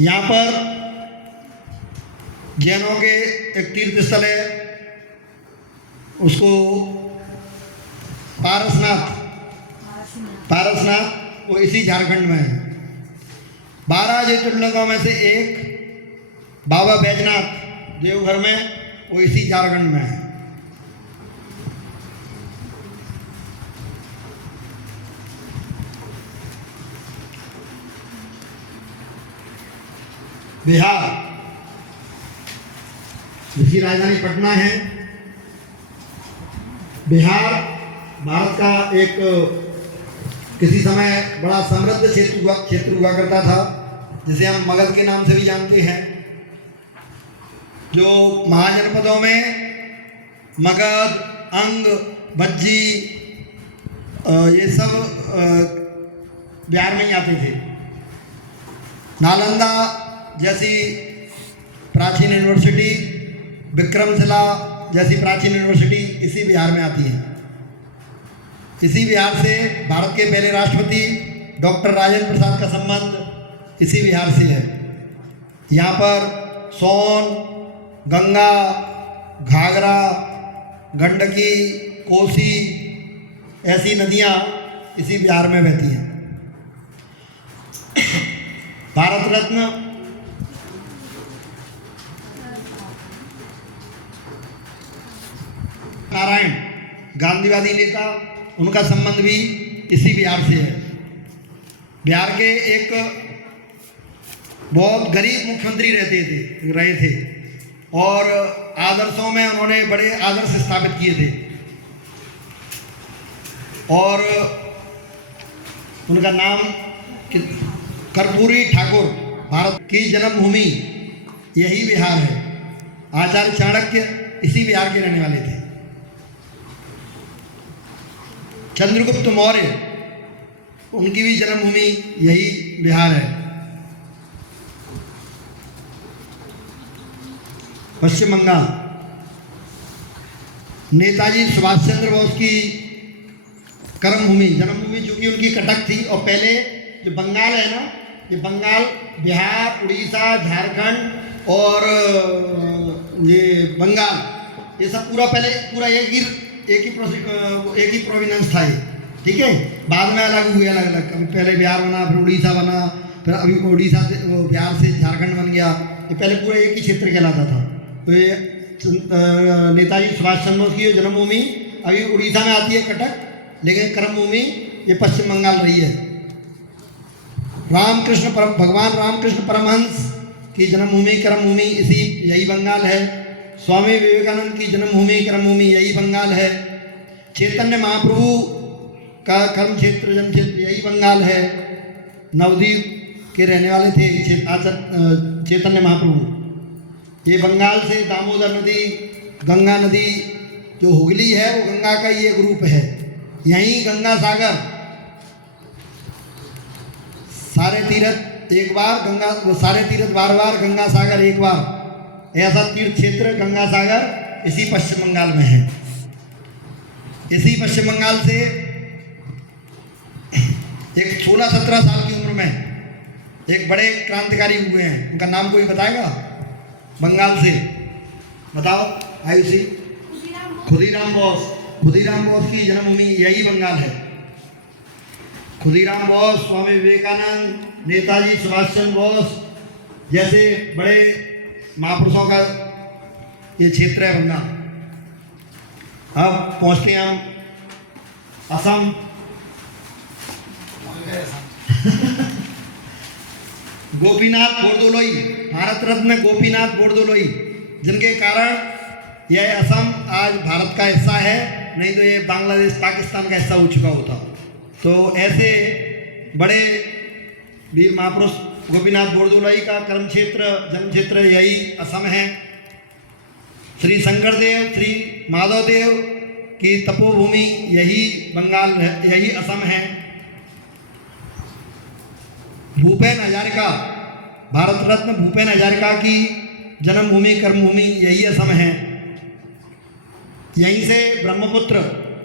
यहाँ पर जैनों के एक तीर्थ स्थल है, उसको पारसनाथ, वो इसी झारखंड में है। 12 ज्योतिर्लिंगों में से एक बाबा बैजनाथ देवघर में, वो इसी झारखंड में है। बिहार, जिसकी राजधानी पटना है। बिहार भारत का एक किसी समय बड़ा समृद्ध क्षेत्र हुआ करता था, जिसे हम मगध के नाम से भी जानते हैं। जो महाजनपदों में मगध, अंग, बज्जी ये सब बिहार में ही आते थे। नालंदा जैसी प्राचीन यूनिवर्सिटी, विक्रमशिला जैसी प्राचीन यूनिवर्सिटी इसी बिहार में आती है। इसी बिहार से भारत के पहले राष्ट्रपति डॉक्टर राजेंद्र प्रसाद का संबंध इसी बिहार से है। यहाँ पर सोन, गंगा, घाघरा, गंडकी, कोसी ऐसी नदियाँ इसी बिहार में बहती हैं। भारत रत्न नारायण गांधीवादी नेता, उनका संबंध भी इसी बिहार से है। बिहार के एक बहुत गरीब मुख्यमंत्री रहे थे और आदर्शों में उन्होंने बड़े आदर्श स्थापित किए थे और उनका नाम कर्पूरी ठाकुर। भारत की जन्मभूमि यही बिहार है। आचार्य चाणक्य इसी बिहार के रहने वाले थे। चंद्रगुप्त मौर्य, उनकी भी जन्मभूमि यही बिहार है। पश्चिम बंगाल, नेताजी सुभाष चंद्र बोस की जन्मभूमि चूंकि उनकी कटक थी। और पहले जो बंगाल है ना, ये बंगाल, बिहार, उड़ीसा, झारखंड और ये बंगाल, ये सब पूरा एक ही प्रोविनेंस था ये, ठीक है। बाद में अलग हुए, अलग कभी पहले बिहार बना, फिर उड़ीसा बना, फिर अभी उड़ीसा से बिहार से झारखंड बन गया। ये पहले पूरा एक ही क्षेत्र कहलाता था। तो ये नेताजी सुभाष चंद्र बोस की जन्मभूमि अभी उड़ीसा में आती है, कटक, लेकिन कर्मभूमि ये पश्चिम बंगाल रही है। भगवान रामकृष्ण परमहंस की जन्मभूमि कर्मभूमि यही बंगाल है। स्वामी विवेकानंद की जन्मभूमि कर्मभूमि यही बंगाल है। चैतन्य महाप्रभु का जन्म क्षेत्र यही बंगाल है। नवद्वीप के रहने वाले थे चैतन्य महाप्रभु। ये बंगाल से दामोदर नदी, गंगा नदी जो हुगली है, वो गंगा का ही एक रूप है। यहीं गंगा सागर, सारे तीर्थ एक बार, सारे तीर्थ बार बार, गंगा सागर एक बार, ऐसा तीर्थ क्षेत्र गंगा सागर इसी पश्चिम बंगाल में है। इसी पश्चिम बंगाल से एक 16-17 साल की उम्र में एक बड़े क्रांतिकारी हुए हैं। उनका नाम कोई बताएगा? बंगाल से बताओ। आयुषी? खुदीराम बोस। खुदीराम बोस की जन्मभूमि यही बंगाल है। खुदीराम बोस, स्वामी विवेकानंद, नेताजी सुभाष चंद्र बोस जैसे बड़े महापुरुषों का ये क्षेत्र है बंगाल। अब पहुँचते हैं हम असम। गोपीनाथ बोरदोलोई, भारत रत्न गोपीनाथ बोरदोलोई, जिनके कारण यह असम आज भारत का हिस्सा है, नहीं तो ये बांग्लादेश, पाकिस्तान का हिस्सा हो चुका होता। तो ऐसे बड़े वीर महापुरुष गोपीनाथ बोरदोलोई का जन्म क्षेत्र यही असम है। श्री शंकरदेव, श्री माधवदेव की तपोभूमि यही बंगाल है, यही असम है। भूपेन हजारिका, भारत रत्न भूपेन हजारिका की जन्मभूमि कर्मभूमि यही असम है। यहीं से ब्रह्मपुत्र,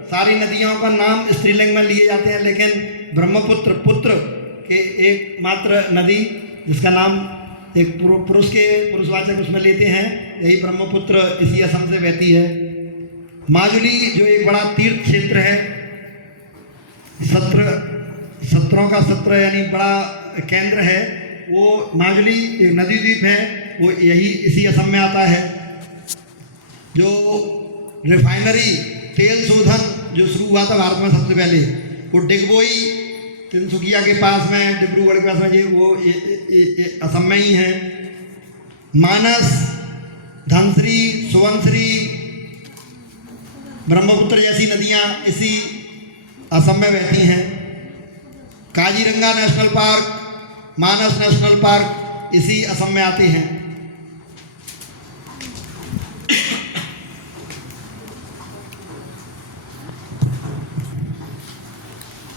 सारी नदियों का नाम स्त्रीलिंग में लिए जाते हैं, लेकिन ब्रह्मपुत्र पुत्र के एकमात्र नदी जिसका नाम एक पुरुषवाचक उसमें लेते हैं, यही ब्रह्मपुत्र इसी असम से बहती है। माजुली जो एक बड़ा तीर्थ क्षेत्र है, सत्रों का सत्र यानी बड़ा केंद्र है, वो माजुली एक नदी द्वीप है, वो यही इसी असम में आता है। जो रिफाइनरी तेल शोधन जो शुरू हुआ था भारत में सबसे पहले, वो डिगबोई तिनसुकिया के पास में, डिब्रूगढ़ के पास में, ये वो असम में ही है। मानस, धनश्री, सुवनश्री, ब्रह्मपुत्र जैसी नदियाँ इसी असम में बहती हैं। काजीरंगा नेशनल पार्क, मानस नेशनल पार्क इसी असम में आती हैं।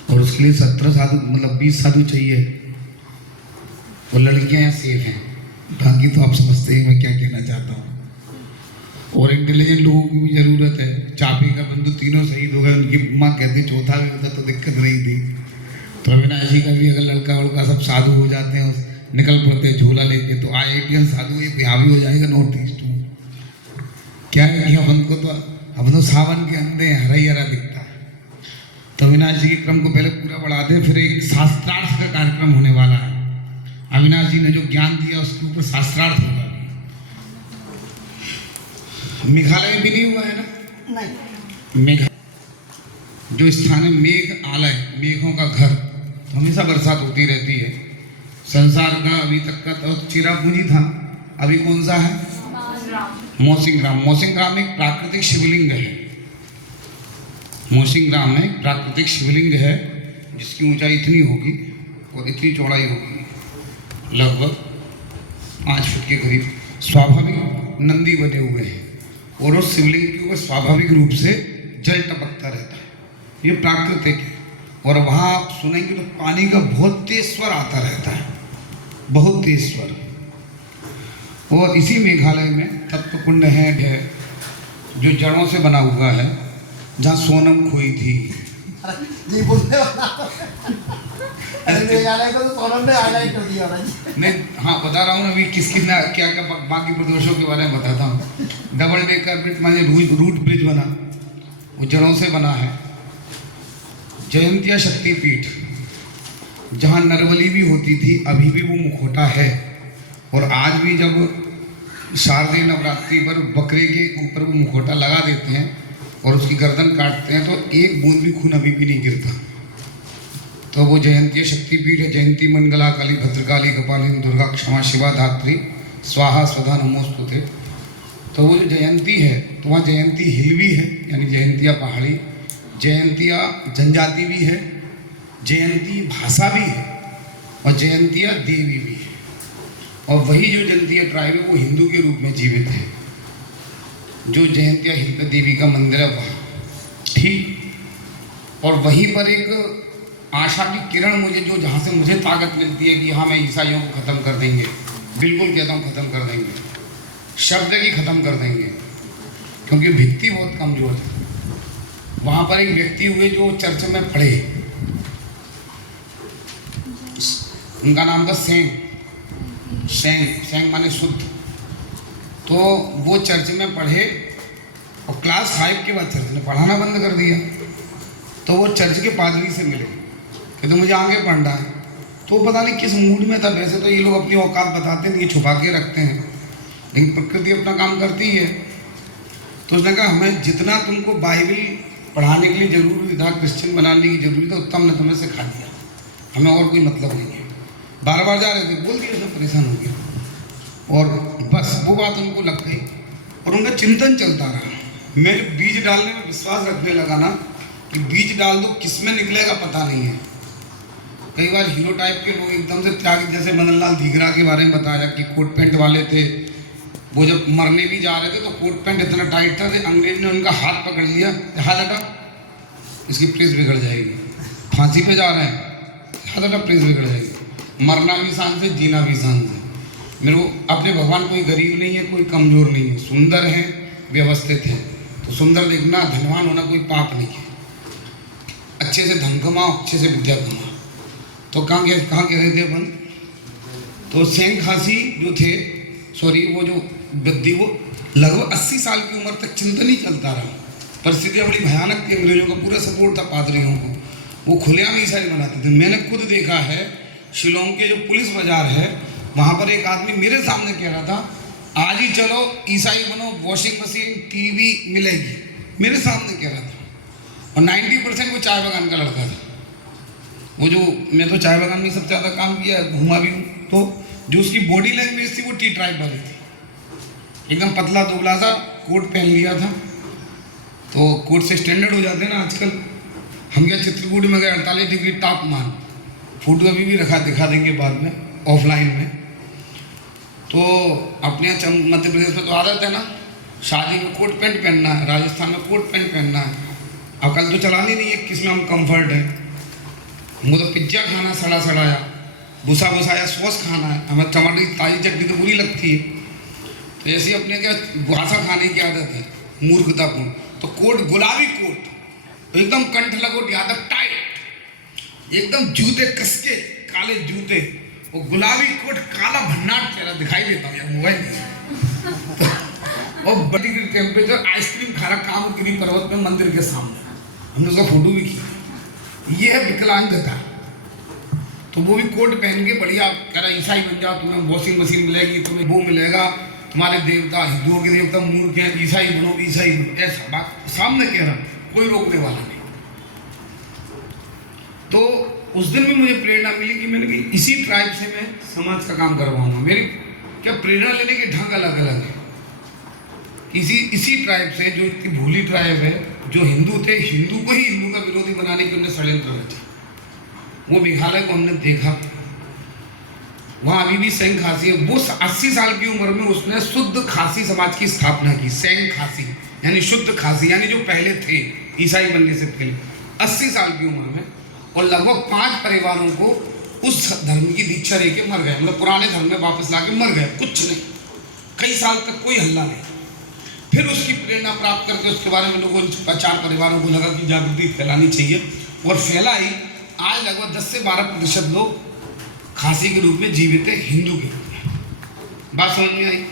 और उसके लिए 17 साधु मतलब 20 साधु चाहिए। और लड़कियां यहाँ सेफ हैं, बाकी तो आप समझते हैं मैं क्या कहना चाहता हूँ। और इंटेलिजेंट लोगों की भी ज़रूरत है। चापी का बंधु तीनों शहीद हो गए, उनकी माँ कहती चौथा भी होता तो दिक्कत नहीं थी। तो अविनाश जी का भी अगर लड़का वड़का सब साधु हो जाते हैं, निकल पड़ते हैं झोला लेके, तो IITian साधु एक यहाँ भी हो जाएगा नॉर्थ ईस्ट में। क्या है कि अपन तो सावन के अंधे हरा ही हरा दिखता है। तो अविनाश जी के क्रम को पहले पूरा बढ़ा दें, फिर एक शास्त्रार्थ का कार्यक्रम होने वाला है। अविनाश जी ने जो ज्ञान दिया उसके ऊपर शास्त्रार्थ होगा। मेघालय में भी नहीं हुआ है ना? नहीं। मेघ जो स्थान है मेघ आलय, मेघों का घर, तो हमेशा बरसात होती रहती है। संसार का अभी तक का तो चिरापूंजी था, अभी कौन सा है? मौसिनराम। मौसिनराम एक प्राकृतिक शिवलिंग है। मौसिनराम में एक प्राकृतिक शिवलिंग है जिसकी ऊंचाई इतनी होगी और इतनी चौड़ाई होगी, लगभग 5 फुट के करीब। स्वाभाविक नंदी बने हुए हैं और उस शिवलिंग के ऊपर स्वाभाविक रूप से जल टपकता रहता है। ये प्राकृतिक है। और वहाँ आप सुनेंगे तो पानी का बहुत तेज स्वर आता रहता है, बहुत तेज स्वर। और इसी मेघालय में तप्त कुंड है जो जड़ों से बना हुआ है, जहाँ सोनम खोई थी। जी बोलने वाला मेघालय को तो सोनम ने हाईलाइट कर दिया जी। मैं हाँ बता रहा हूँ अभी किसकी क्या क्या बाकी प्रदेशों के बारे में बताता हूँ। डबल डेकर ब्रिज माने रूट ब्रिज बना, वो जड़ों से बना है। जयंतिया शक्तिपीठ, जहाँ नरबली भी होती थी, अभी भी वो मुखौटा है। और आज भी जब शारदीय नवरात्रि पर बकरे के ऊपर वो मुखौटा लगा देते हैं और उसकी गर्दन काटते हैं तो एक बूंद भी खून अभी भी नहीं गिरता। तो वो जयंती शक्तिपीठ है। जयंती मंगला काली भद्रकाली कपालिनी दुर्गा क्षमा शिवा धात्री स्वाहा स्वधा नमोस्तुते। तो वो जो जयंती है तो वहाँ जयंती हिल भी है, यानी जयंतिया पहाड़ी, जयंतिया जनजाति भी है, जयंती भाषा भी है और जयंतिया देवी भी है। और वही जो जयंतिया ट्राइब है वो हिंदू के रूप में जीवित है। जो जयंतिया हिल देवी का मंदिर है वहाँ, ठीक। और वहीं पर एक आशा की किरण मुझे जो जहाँ से मुझे ताकत मिलती है कि हाँ मैं ईसाइयों को ख़त्म कर देंगे, बिल्कुल कहता हूँ ख़त्म कर देंगे, शब्द की ख़त्म कर देंगे, क्योंकि भित्ति बहुत कमज़ोर है। वहाँ पर एक व्यक्ति हुए जो चर्च में पढ़े, उनका नाम था सेंग। सेंग माने शुद्ध। तो वो चर्च में पढ़े और क्लास 5 के बाद चर्च ने पढ़ाना बंद कर दिया। तो वो चर्च के पादरी से मिले, कहते मुझे आगे पढ़ना है। तो पता नहीं किस मूड में था। वैसे तो ये लोग अपनी औकात बताते नहीं, छुपा के रखते हैं, लेकिन प्रकृति अपना काम करती है। तो उसने कहा हमें जितना तुमको बाइबल पढ़ाने के लिए जरूरी था, क्रिश्चियन बनाने की जरूरी था, उतना हमने तुम्हें सिखा दिया, हमें और कोई मतलब नहीं है। बार बार जा रहे थे, बोल दिया, सब परेशान हो गया। और बस वो बात उनको लग गई और उनका चिंतन चलता रहा। मैं जो बीज डालने में विश्वास रखने लगा ना कि बीज डाल दो, किस में निकलेगा पता नहीं है। कई बार हीरो टाइप के लोग एकदम से त्याग, जैसे मदन लाल धीगरा के बारे में बताया कि कोट पैंट वाले थे, वो जब मरने भी जा रहे थे तो कोट पैंट इतना टाइट था कि अंग्रेज ने उनका हाथ पकड़ लिया, हाथ हटा, इसकी प्रेस बिगड़ जाएगी, फांसी पे जा रहे हैं, हाथ हटा, प्रेस बिगड़ जाएगी। मरना भी शान से, जीना भी शान से। मेरे को अपने भगवान कोई गरीब नहीं है, कोई कमज़ोर नहीं है, सुंदर हैं, व्यवस्थित हैं। तो सुंदर दिखना, धनवान होना कोई पाप नहीं है। अच्छे से धन कमाओ, अच्छे से विद्या कमाओ। तो कहाँ कह रहे थे अपन? तो सेंग खासी जो थे, सॉरी वो जो वृद्धि, वो लगभग 80 साल की उम्र तक चिंतन ही चलता रहा। परिस्थितियाँ बड़ी भयानक थी, अंग्रेजों का पूरा सपोर्ट था पादरियों को, वो खुलेआम ईसाई बनाते थे। मैंने खुद देखा है, शिलोंग के जो पुलिस बाजार है वहाँ पर एक आदमी मेरे सामने कह रहा था आज ही चलो ईसाई बनो, वॉशिंग मशीन, टीवी मिलेगी, मेरे सामने कह रहा था। और 90% वो चाय बागान का लड़का था। वो जो, मैं तो चाय बागान में सबसे ज़्यादा काम किया, घूमा भी हूँ। तो जो उसकी बॉडी लैंग्वेज थी वो टी ट्राइब वाली थी, एकदम पतला दुबला सा, कोट पहन लिया था। तो कोट से स्टैंडर्ड हो जाते हैं ना आजकल। हम क्या चित्रकूट में गए 48 डिग्री तापमान, फोटो अभी भी दिखा देंगे बाद में ऑफलाइन में। तो अपने यहाँ मध्य प्रदेश में तो आदत है ना, शादी में कोट पैंट पहनना है, राजस्थान में कोट पैंट पहनना है। अब कल तो चलानी नहीं है, किसमें हम कंफर्ट है। हमको तो पिज्जा खाना सड़ा सड़ाया, भुसा भुसाया सॉस खाना है, हमें टमाटर की ताज़ी चटनी तो बुरी लगती है। तो ऐसे ही अपने क्या भाषा खाने की आदत है, मूर्खतापूर्ण। तो कोट, गुलाबी कोट, एकदम कंठ लगोट यादव टाइट, एकदम जूते कसके, काले जूते और गुलाबी कोट, काला भन्नाट चेहरा दिखाई देता है मोबाइल में। और बड़ी टेम्परेचर, आइसक्रीम खा रहा कामगिरी पर्वत में मंदिर के सामने, हमने उसका फोटो भी किया। ये है विकलांगता। तो वो भी कोट पहन के बढ़िया कह रहा ईसाई बन जाओ, तुम्हें वॉशिंग मशीन मिलेगी, तुम्हें वो मिलेगा, तुम्हारे देवता, हिंदुओं के देवता मूर्ख हैं, ईसाई बनो, ईसाई बनो। ऐसा बात सामने कह रहा, कोई रोकने वाला नहीं। तो उस दिन भी मुझे प्रेरणा मिली कि मैंने कि इसी ट्राइब से मैं समाज का काम करवाऊंगा। मेरी क्या प्रेरणा लेने के ढंग अलग अलग है। इसी ट्राइब से, जो इतनी भूली ट्राइब है, जो हिंदू थे, हिंदू को ही हिंदू का विरोधी बनाने के उन्हें षड्यंत्र रचा। वो मेघालय को हमने देखा, वहाँ अभी भी सेंग खासी है। वो 80 साल की उम्र में उसने शुद्ध खासी समाज की स्थापना की। सेंग खासी यानी शुद्ध खासी, यानी जो पहले थे ईसाई बनने से पहले, 80 साल की उम्र में। और लगभग 5 परिवारों को उस धर्म की दीक्षा दे के मर गए, मतलब पुराने धर्म में वापस ला के मर गए। कुछ नहीं, कई साल तक कोई हल्ला नहीं। फिर उसकी प्रेरणा प्राप्त करके उसके बारे में लोगों 4 परिवारों को लगा कि जागृति फैलानी चाहिए, और फैलाई। आज लगभग 10 से 12% लोग खासी के रूप में जीवित है, हिंदू के रूप में। बात समझ में आई?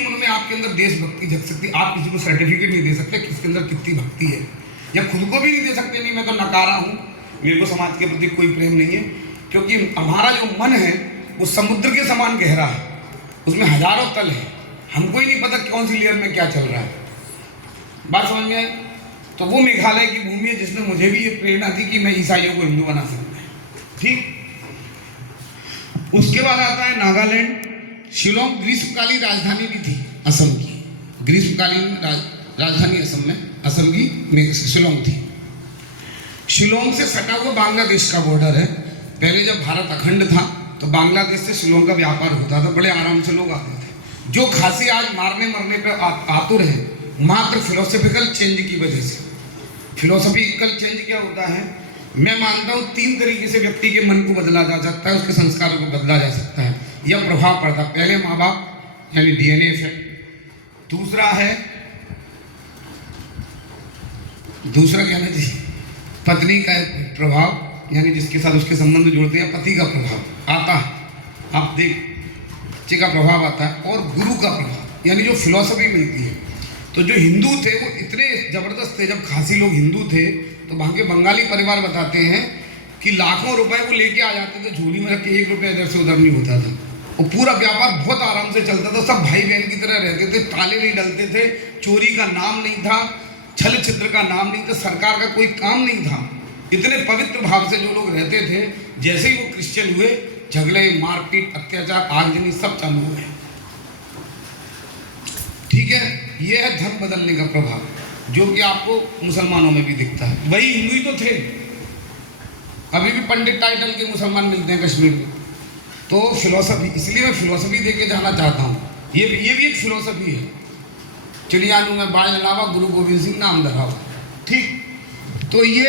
उनमें आपके अंदर देशभक्ति जग सकती। आप किसी को सर्टिफिकेट नहीं दे सकते किसके अंदर कितनी भक्ति है, या खुद को भी नहीं दे सकते। नहीं, मैं तो नकारा हूँ, मेरे को समाज के प्रति कोई प्रेम नहीं है, क्योंकि हमारा जो मन है वो समुद्र के समान गहरा है, उसमें हजारों तल है, हमको ही नहीं पता कौन सी लेयर में क्या चल रहा है। बात समझ में आई? तो वो मेघालय की भूमि है जिसने मुझे भी ये प्रेरणा दी कि मैं ईसाइयों को हिंदू बना सकता है। ठीक, उसके बाद आता है नागालैंड। शिलोंग ग्रीष्मकालीन राजधानी भी थी असम की, ग्रीष्मकालीन राजधानी असम की शिलोंग थी। शिलोंग से सटा हुआ बांग्लादेश का बॉर्डर है। पहले जब भारत अखंड था तो बांग्लादेश से शिलोंग का व्यापार होता था, बड़े आराम से लोग आते थे। जो खासी आज मारने मरने पर आतुर है, मात्र फिलोसफिकल चेंज की वजह से। फिलोसफिकल चेंज क्या होता है? मैं मानता हूँ 3 तरीके से व्यक्ति के मन को बदला जा सकता है, उसके संस्कारों को बदला जा सकता है, यह प्रभाव पड़ता है। पहले माँ बाप यानी DNA इफेक्ट, दूसरा कहना चाहिए पत्नी का प्रभाव, यानी जिसके साथ उसके संबंध जुड़ते हैं, पति का प्रभाव आता है, आप देख, बच्चे का प्रभाव आता है, और गुरु का प्रभाव, यानी जो फिलॉसफी मिलती है। तो जो हिंदू थे वो इतने जबरदस्त थे, जब खासी लोग हिंदू थे तो वहाँ के बंगाली परिवार बताते हैं कि लाखों रुपए वो लेके आ जाते थे झोली में रख के, 1 रुपया इधर से उधर नहीं होता था, और पूरा व्यापार बहुत आराम से चलता था। सब भाई बहन की तरह रहते थे, ताले नहीं डलते थे, चोरी का नाम नहीं था, छल छिद्र का नाम नहीं था, सरकार का कोई काम नहीं था। इतने पवित्र भाव से जो लोग रहते थे, जैसे ही वो क्रिश्चियन हुए, झगड़े, मारपीट, अत्याचार, आगजनी सब चालू हुए। ठीक है, ये है धर्म बदलने का प्रभाव, जो कि आपको मुसलमानों में भी दिखता है। वही हिंदू ही तो थे, अभी भी पंडित टाइटल के मुसलमान मिलते हैं कश्मीर में। तो फिलोसफी, इसलिए मैं फिलोसफी देके जाना चाहता हूँ। ये भी एक फिलोसफी है। चिड़ियानू में बाढ़ अलावा गुरु गोविंद सिंह नाम धरा। ठीक, तो ये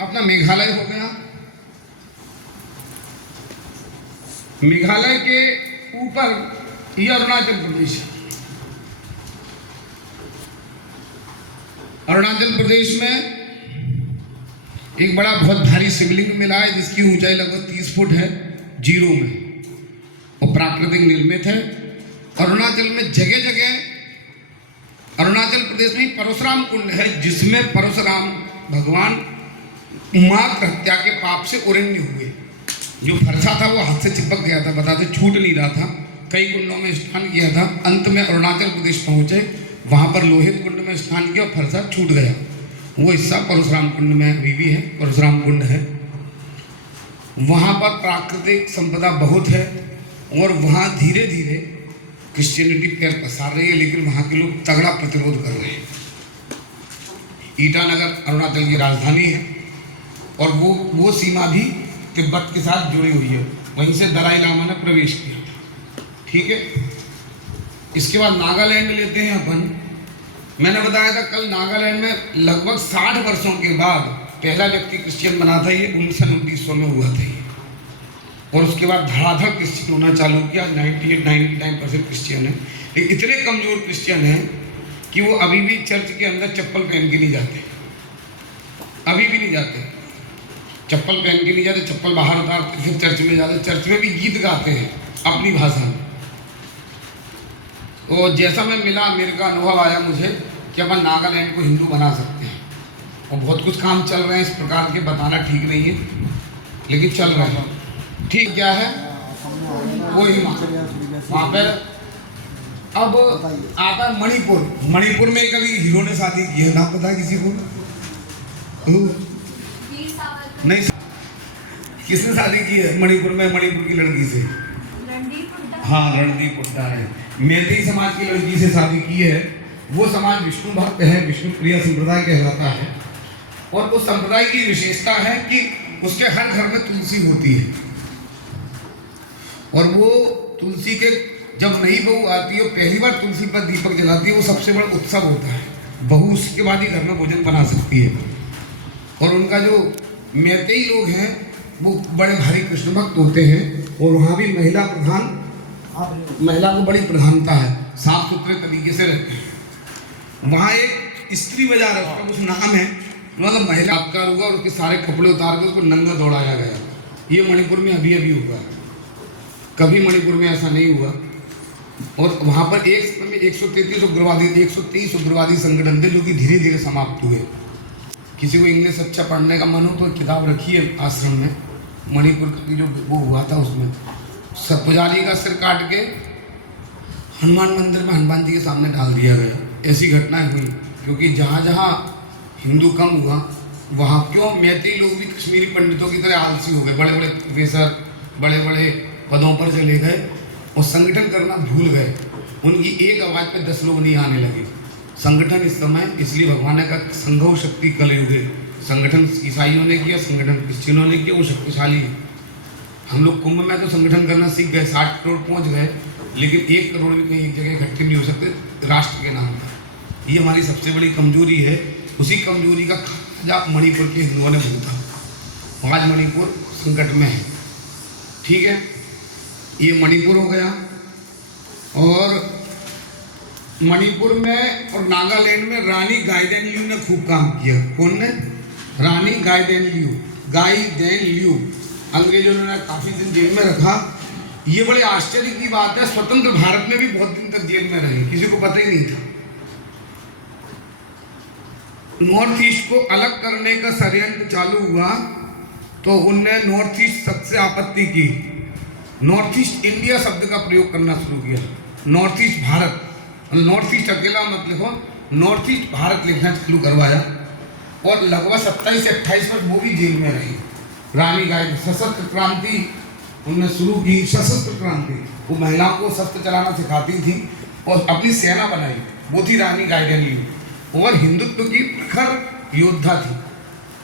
अपना मेघालय हो गया। मेघालय के ऊपर ये अरुणाचल प्रदेश है। अरुणाचल प्रदेश में एक बड़ा बहुत भारी शिवलिंग मिला है, जिसकी ऊंचाई लगभग 30 फुट है, जीरो में, और प्राकृतिक निर्मित है। अरुणाचल में जगह जगह, अरुणाचल प्रदेश में परशुराम कुंड है, जिसमें परशुराम भगवान मात्र हत्या के पाप से उरण्य हुए। जो फरसा था वो हाथ से चिपक गया था, बताते छूट नहीं रहा था। कई कुंडों में स्नान किया था, अंत में अरुणाचल प्रदेश पहुंचे, वहां पर लोहित कुंड में स्नान किया और फरसा छूट गया। वो हिस्सा परशुराम कुंड में अभी भी है, परशुराम कुंड है। वहाँ पर प्राकृतिक संपदा बहुत है, और वहाँ धीरे धीरे क्रिश्चियनिटी पैर पसार रही है, लेकिन वहाँ के लोग तगड़ा प्रतिरोध कर रहे हैं। ईटानगर अरुणाचल की राजधानी है और वो सीमा भी तिब्बत के साथ जुड़ी हुई है। वहीं से दलाई लामा ने प्रवेश किया। ठीक है, इसके बाद नागालैंड लेते हैं अपन। मैंने बताया था कल, नागालैंड में लगभग 60 वर्षों के बाद पहला व्यक्ति क्रिश्चियन बना था। ये 1900 में हुआ था ये, और उसके बाद धड़ाधड़ क्रिश्चियन होना चालू किया। 99% क्रिश्चियन है, लेकिन इतने कमजोर क्रिश्चियन हैं कि वो अभी भी चर्च के अंदर चप्पल पहन के नहीं जाते, अभी भी नहीं जाते, चप्पल पहन के नहीं जाते, चप्पल बाहर उतारते फिर चर्च में जाते। चर्च में भी गीत गाते हैं अपनी भाषा में। तो जैसा मैं मिला, मेरे का अनुभव आया मुझे कि अपन नागालैंड को हिंदू बना सकते हैं, और बहुत कुछ काम चल रहे हैं इस प्रकार के, बताना ठीक नहीं है लेकिन चल रहे हैं। ठीक क्या है वो ही वहाँ पर। अब आता है मणिपुर। मणिपुर में कभी हीरो ने शादी की है, नाम पता है किसी को? नहीं, किसने शादी की है मणिपुर में? मणिपुर की लड़की से, हाँ रणदीप हुड्डा है। मैतेई समाज की लड़की से शादी की है। वो समाज विष्णु भक्त है, विष्णु प्रिय संप्रदाय कहलाता है, और उस संप्रदाय की विशेषता है कि उसके हर घर में तुलसी होती है, और वो तुलसी के जब नई बहू आती है, पहली बार तुलसी पर दीपक जलाती है, वो सबसे बड़ा उत्सव होता है। बहू उसके बाद ही घर में भोजन बना सकती है। और उनका जो मैतेई लोग हैं वो बड़े भारी कृष्ण भक्त होते हैं, और वहाँ भी महिला को बड़ी प्रधानता है, साफ सुथरे तरीके से रहते हैं। वहाँ एक स्त्री बाजार है, उसका कुछ नाम है, मतलब महिला बलात्कार हुआ और उसके सारे कपड़े उतार के उसको नंगा दौड़ाया गया। ये मणिपुर में अभी अभी हुआ है, कभी मणिपुर में ऐसा नहीं हुआ। और वहाँ पर एक समय में 133 उग्रवादी संगठन थे जो कि धीरे धीरे समाप्त हुए। किसी को इंग्लिश अच्छा पढ़ने का मन हो तो किताब रखिए आश्रम में, मणिपुर का जो वो हुआ था उसमें सब पुजारी का सिर काट के हनुमान मंदिर में हनुमान जी के सामने डाल दिया गया। ऐसी घटनाएं हुई, क्योंकि जहाँ जहाँ हिंदू कम हुआ वहाँ क्यों मैतेई लोग भी कश्मीरी पंडितों की तरह आलसी हो गए, बड़े बड़े प्रोफेसर बड़े बड़े पदों पर चले गए और संगठन करना भूल गए। उनकी एक आवाज़ पे 10 लोग नहीं आने लगे। संगठन इस समय, इसलिए भगवान ने कहा संघो शक्ति कलयुग है। संगठन ईसाइयों ने किया, संगठन क्रिश्चियनों ने किया, वो शक्तिशाली है। हम लोग कुंभ में तो संगठन करना सीख गए, 60 करोड़ पहुंच गए, लेकिन 1 करोड़ भी कहीं एक जगह इकट्ठे नहीं हो सकते राष्ट्र के नाम पर। ये हमारी सबसे बड़ी कमजोरी है। उसी कमजोरी का खाजा मणिपुर के हिंदुओं ने भुगता। आज मणिपुर संकट में है। ठीक है, ये मणिपुर हो गया। और मणिपुर में और नागालैंड में रानी गाइडेनलियू ने खूब काम किया। कौन ने? रानी गाइडेनलियू। अंग्रेजों ने काफी दिन जेल में रखा। ये बड़े आश्चर्य की बात है, स्वतंत्र भारत में भी बहुत दिन तक जेल में रहे, किसी को पता ही नहीं था। नॉर्थ ईस्ट को अलग करने का षड्यंत्र चालू हुआ तो उनने नॉर्थ ईस्ट शब्द से आपत्ति की। नॉर्थ ईस्ट इंडिया शब्द का प्रयोग करना शुरू किया। North east Bharat, north east अकेला मत लिखो, नॉर्थ ईस्ट भारत लिखना चालू करवाया। और लगभग 27 से 28 वर्ष वो भी जेल में रही। रानी गाइड सशस्त्र क्रांति उनने शुरू की। सशस्त्र क्रांति, वो महिलाओं को शस्त्र चलाना सिखाती थी और अपनी सेना बनाई, वो थी रानी गाइडेनलियू। और हिंदुत्व की प्रखर योद्धा थी।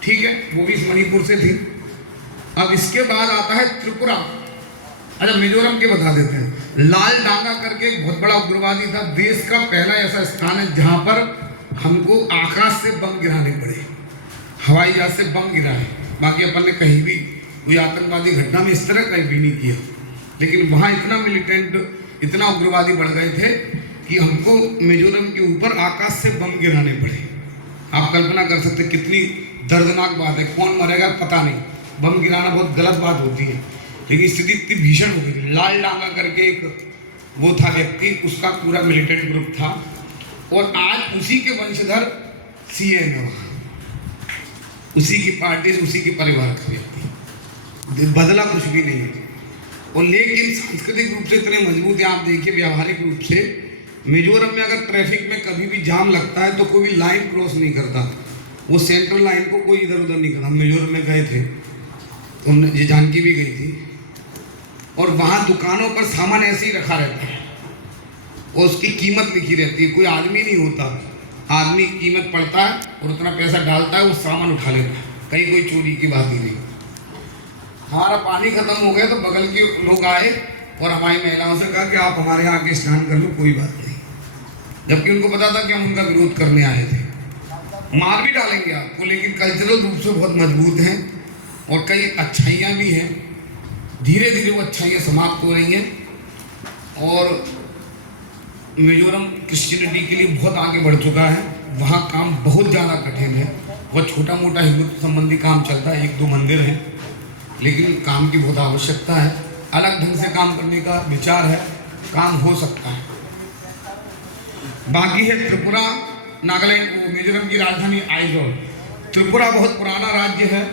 ठीक है, वो भी इस मणिपुर से थी। अब इसके बाद आता है त्रिपुरा। अच्छा, मिजोरम के बता देते हैं। लाल डांगा करके एक बहुत बड़ा उग्रवादी था। देश का पहला ऐसा स्थान है जहां पर हमको आकाश से बम गिराने पड़े, हवाई जहाज से बम गिराए। बाकी अपन ने कहीं भी कोई आतंकवादी घटना में इस तरह कहीं भी नहीं किया, लेकिन वहाँ इतना मिलिटेंट, इतना उग्रवादी बढ़ गए थे कि हमको मिजोरम के ऊपर आकाश से बम गिराने पड़े। आप कल्पना कर सकते कितनी दर्दनाक बात है। कौन मरेगा पता नहीं, बम गिराना बहुत गलत बात होती है, लेकिन स्थिति इतनी भीषण हो गई। लाल डांगा करके एक वो था व्यक्ति, उसका पूरा मिलिटेंट ग्रुप था, और आज उसी के वंशधर सीएम है वहाँ, उसी की पार्टी, उसी के परिवार का व्यक्ति, बदला कुछ भी नहीं है। और लेकिन सांस्कृतिक रूप से इतने मजबूत हैं। आप देखिए व्यावहारिक रूप से मिजोरम में अगर ट्रैफिक में कभी भी जाम लगता है तो कोई भी लाइन क्रॉस नहीं करता, वो सेंट्रल लाइन को कोई इधर उधर नहीं करता। हम मिजोरम में गए थे तो हमने, ये जानकी भी गई थी, और वहाँ दुकानों पर सामान ऐसे ही रखा रहता है और उसकी कीमत लिखी रहती है, कोई आदमी नहीं होता। आदमी कीमत पड़ता है और उतना पैसा डालता है, वो सामान उठा लेता है, कहीं कोई चोरी की बात ही नहीं। हमारा पानी खत्म हो गया तो बगल के लोग आए और हमारी महिलाओं से कहा कि आप हमारे यहाँ आके स्नान कर लो, कोई बात नहीं, जबकि उनको पता था कि हम उनका विरोध करने आए थे। मार भी डालेंगे आपको, लेकिन कल्चरल रूप से बहुत मजबूत हैं और कई अच्छाइयाँ भी हैं। धीरे धीरे वो अच्छाइयाँ समाप्त हो रही हैं और मिजोरम क्रिश्चियनिटी के लिए बहुत आगे बढ़ चुका है। वहाँ काम बहुत ज़्यादा कठिन है, वह छोटा मोटा हिंदुत्व संबंधी काम चलता है, 1-2 मंदिर हैं, लेकिन काम की बहुत आवश्यकता है। अलग ढंग से काम करने का विचार है, काम हो सकता है। बाकी है त्रिपुरा, नागालैंड, मिजोरम की राजधानी आइजोल। त्रिपुरा बहुत पुराना राज्य है।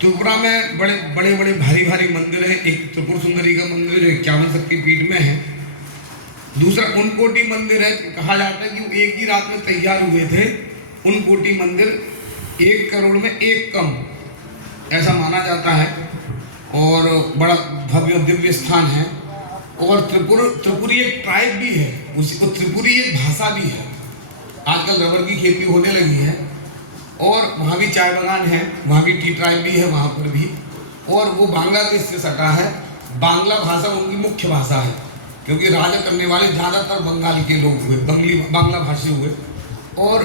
त्रिपुरा में बड़े बड़े भारी मंदिर हैं। एक त्रिपुर सुंदरी का मंदिर जो 51 शक्तिपीठ में है। दूसरा उनकोटी मंदिर है, कहा जाता है कि वो एक ही रात में तैयार हुए थे। उनकोटी मंदिर 1 करोड़ में 1 कम, ऐसा माना जाता है और बड़ा भव्य दिव्य स्थान है। और त्रिपुरी एक ट्राइब भी है, उसी को त्रिपुरी एक भाषा भी है। आजकल रबर की खेती होने लगी है और वहाँ भी चाय बागान है, वहाँ भी टी ट्राइब भी है वहाँ पर भी, और वो बांग्लादेश से सटा है। बांग्ला भाषा उनकी मुख्य भाषा है, क्योंकि राजा करने वाले ज़्यादातर बंगाल के लोग हुए, बांग्ला भाषी हुए, और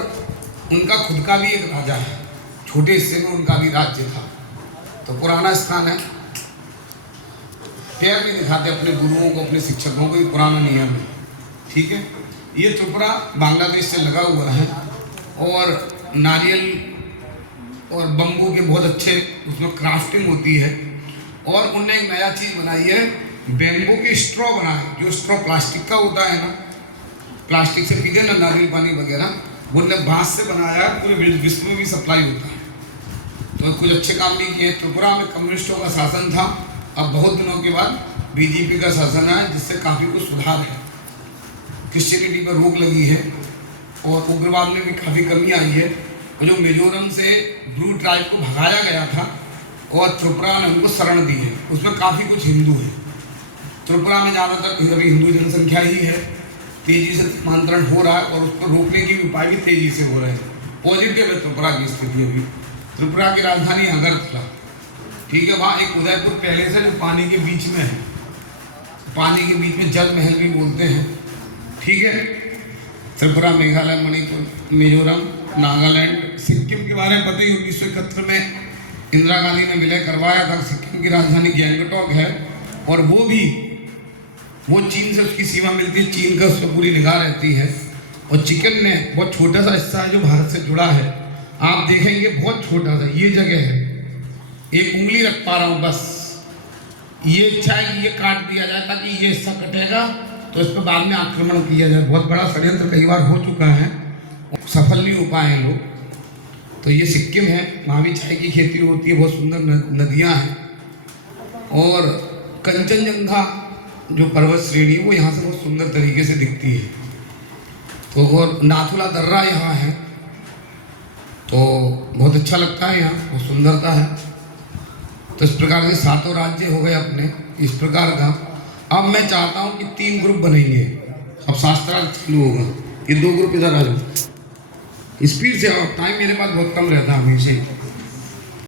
उनका खुद का भी एक राजा है, छोटे हिस्से में उनका भी राज्य था। तो पुराना स्थान है, पैर नहीं दिखाते अपने गुरुओं को, अपने शिक्षकों को, ये पुराना नियम है, ठीक है। ये त्रिपुरा बांग्लादेश से लगा हुआ है और नारियल और बम्बू के बहुत अच्छे उसमें क्राफ्टिंग होती है। और उनने एक नया चीज़ बनाई है, बैम्बू की स्ट्रॉ बनाए, जो स्ट्रॉ प्लास्टिक का होता है ना, प्लास्टिक से पीते ना नारियल पानी वगैरह, वो उनने बांस से बनाया, पूरे विश्व में भी सप्लाई होता है। तो कुछ अच्छे काम भी किए। त्रिपुरा में कम्युनिस्टों का शासन था, अब बहुत दिनों के बाद बीजेपी का शासन है, जिससे काफ़ी कुछ सुधार है। क्रिश्चियनिटी पर रोक लगी है और उग्रवाद में भी काफ़ी कमी आई है। और जो मिजोरम से ब्रू ट्राइब को भगाया गया था और त्रिपुरा ने उनको शरण दी है, उसमें काफ़ी कुछ हिंदू है। त्रिपुरा में ज़्यादातर अभी हिंदू जनसंख्या ही है। तेज़ी से धर्मांतरण हो रहा है और उसको रोकने की उपाय भी तेज़ी से हो रहे हैं। पॉजिटिव है त्रिपुरा की स्थिति अभी। त्रिपुरा की राजधानी अगरतला, ठीक है, वहाँ एक उदयपुर पैलेस है जो पानी के बीच में है, पानी के बीच में जल महल भी बोलते हैं, ठीक है। त्रिपुरा, मेघालय, मणिपुर, मिजोरम, नागालैंड, सिक्किम के बारे में पता ही 1971 में इंदिरा गांधी ने विलय करवाया था। सिक्किम की राजधानी गैंगटॉक है और वो चीन से उसकी सीमा मिलती है, चीन का उस पर पूरी निगाह रहती है। और चिकन ने बहुत छोटा सा हिस्सा है जो भारत से जुड़ा है, आप देखेंगे बहुत छोटा सा ये जगह है, एक उंगली रख पा रहा हूँ बस। ये इच्छा है कि ये काट दिया जाए ताकि ये हिस्सा कटेगा तो इस पर बाद में आक्रमण किया जाए। बहुत बड़ा षड्यंत्र कई बार हो चुका है, सफल नहीं हो पाए हैं लोग। तो ये सिक्किम है, वहाँ भी चाय की खेती होती है, बहुत सुंदर नदियाँ हैं। और कंचनजंगा जो पर्वत श्रेणी वो यहाँ से बहुत सुंदर तरीके से दिखती है। तो और नाथुला दर्रा यहाँ है, तो बहुत अच्छा लगता है, यहाँ बहुत सुंदरता है। तो इस प्रकार के 7 राज्य हो गए अपने इस प्रकार का। अब मैं चाहता हूँ कि 3 ग्रुप बनेंगे। अब शास्त्रार्थ चालू होगा। ये 2 ग्रुप इधर आ जाओ, स्पीड से आओ, टाइम मेरे पास बहुत कम रहता है हमेशा।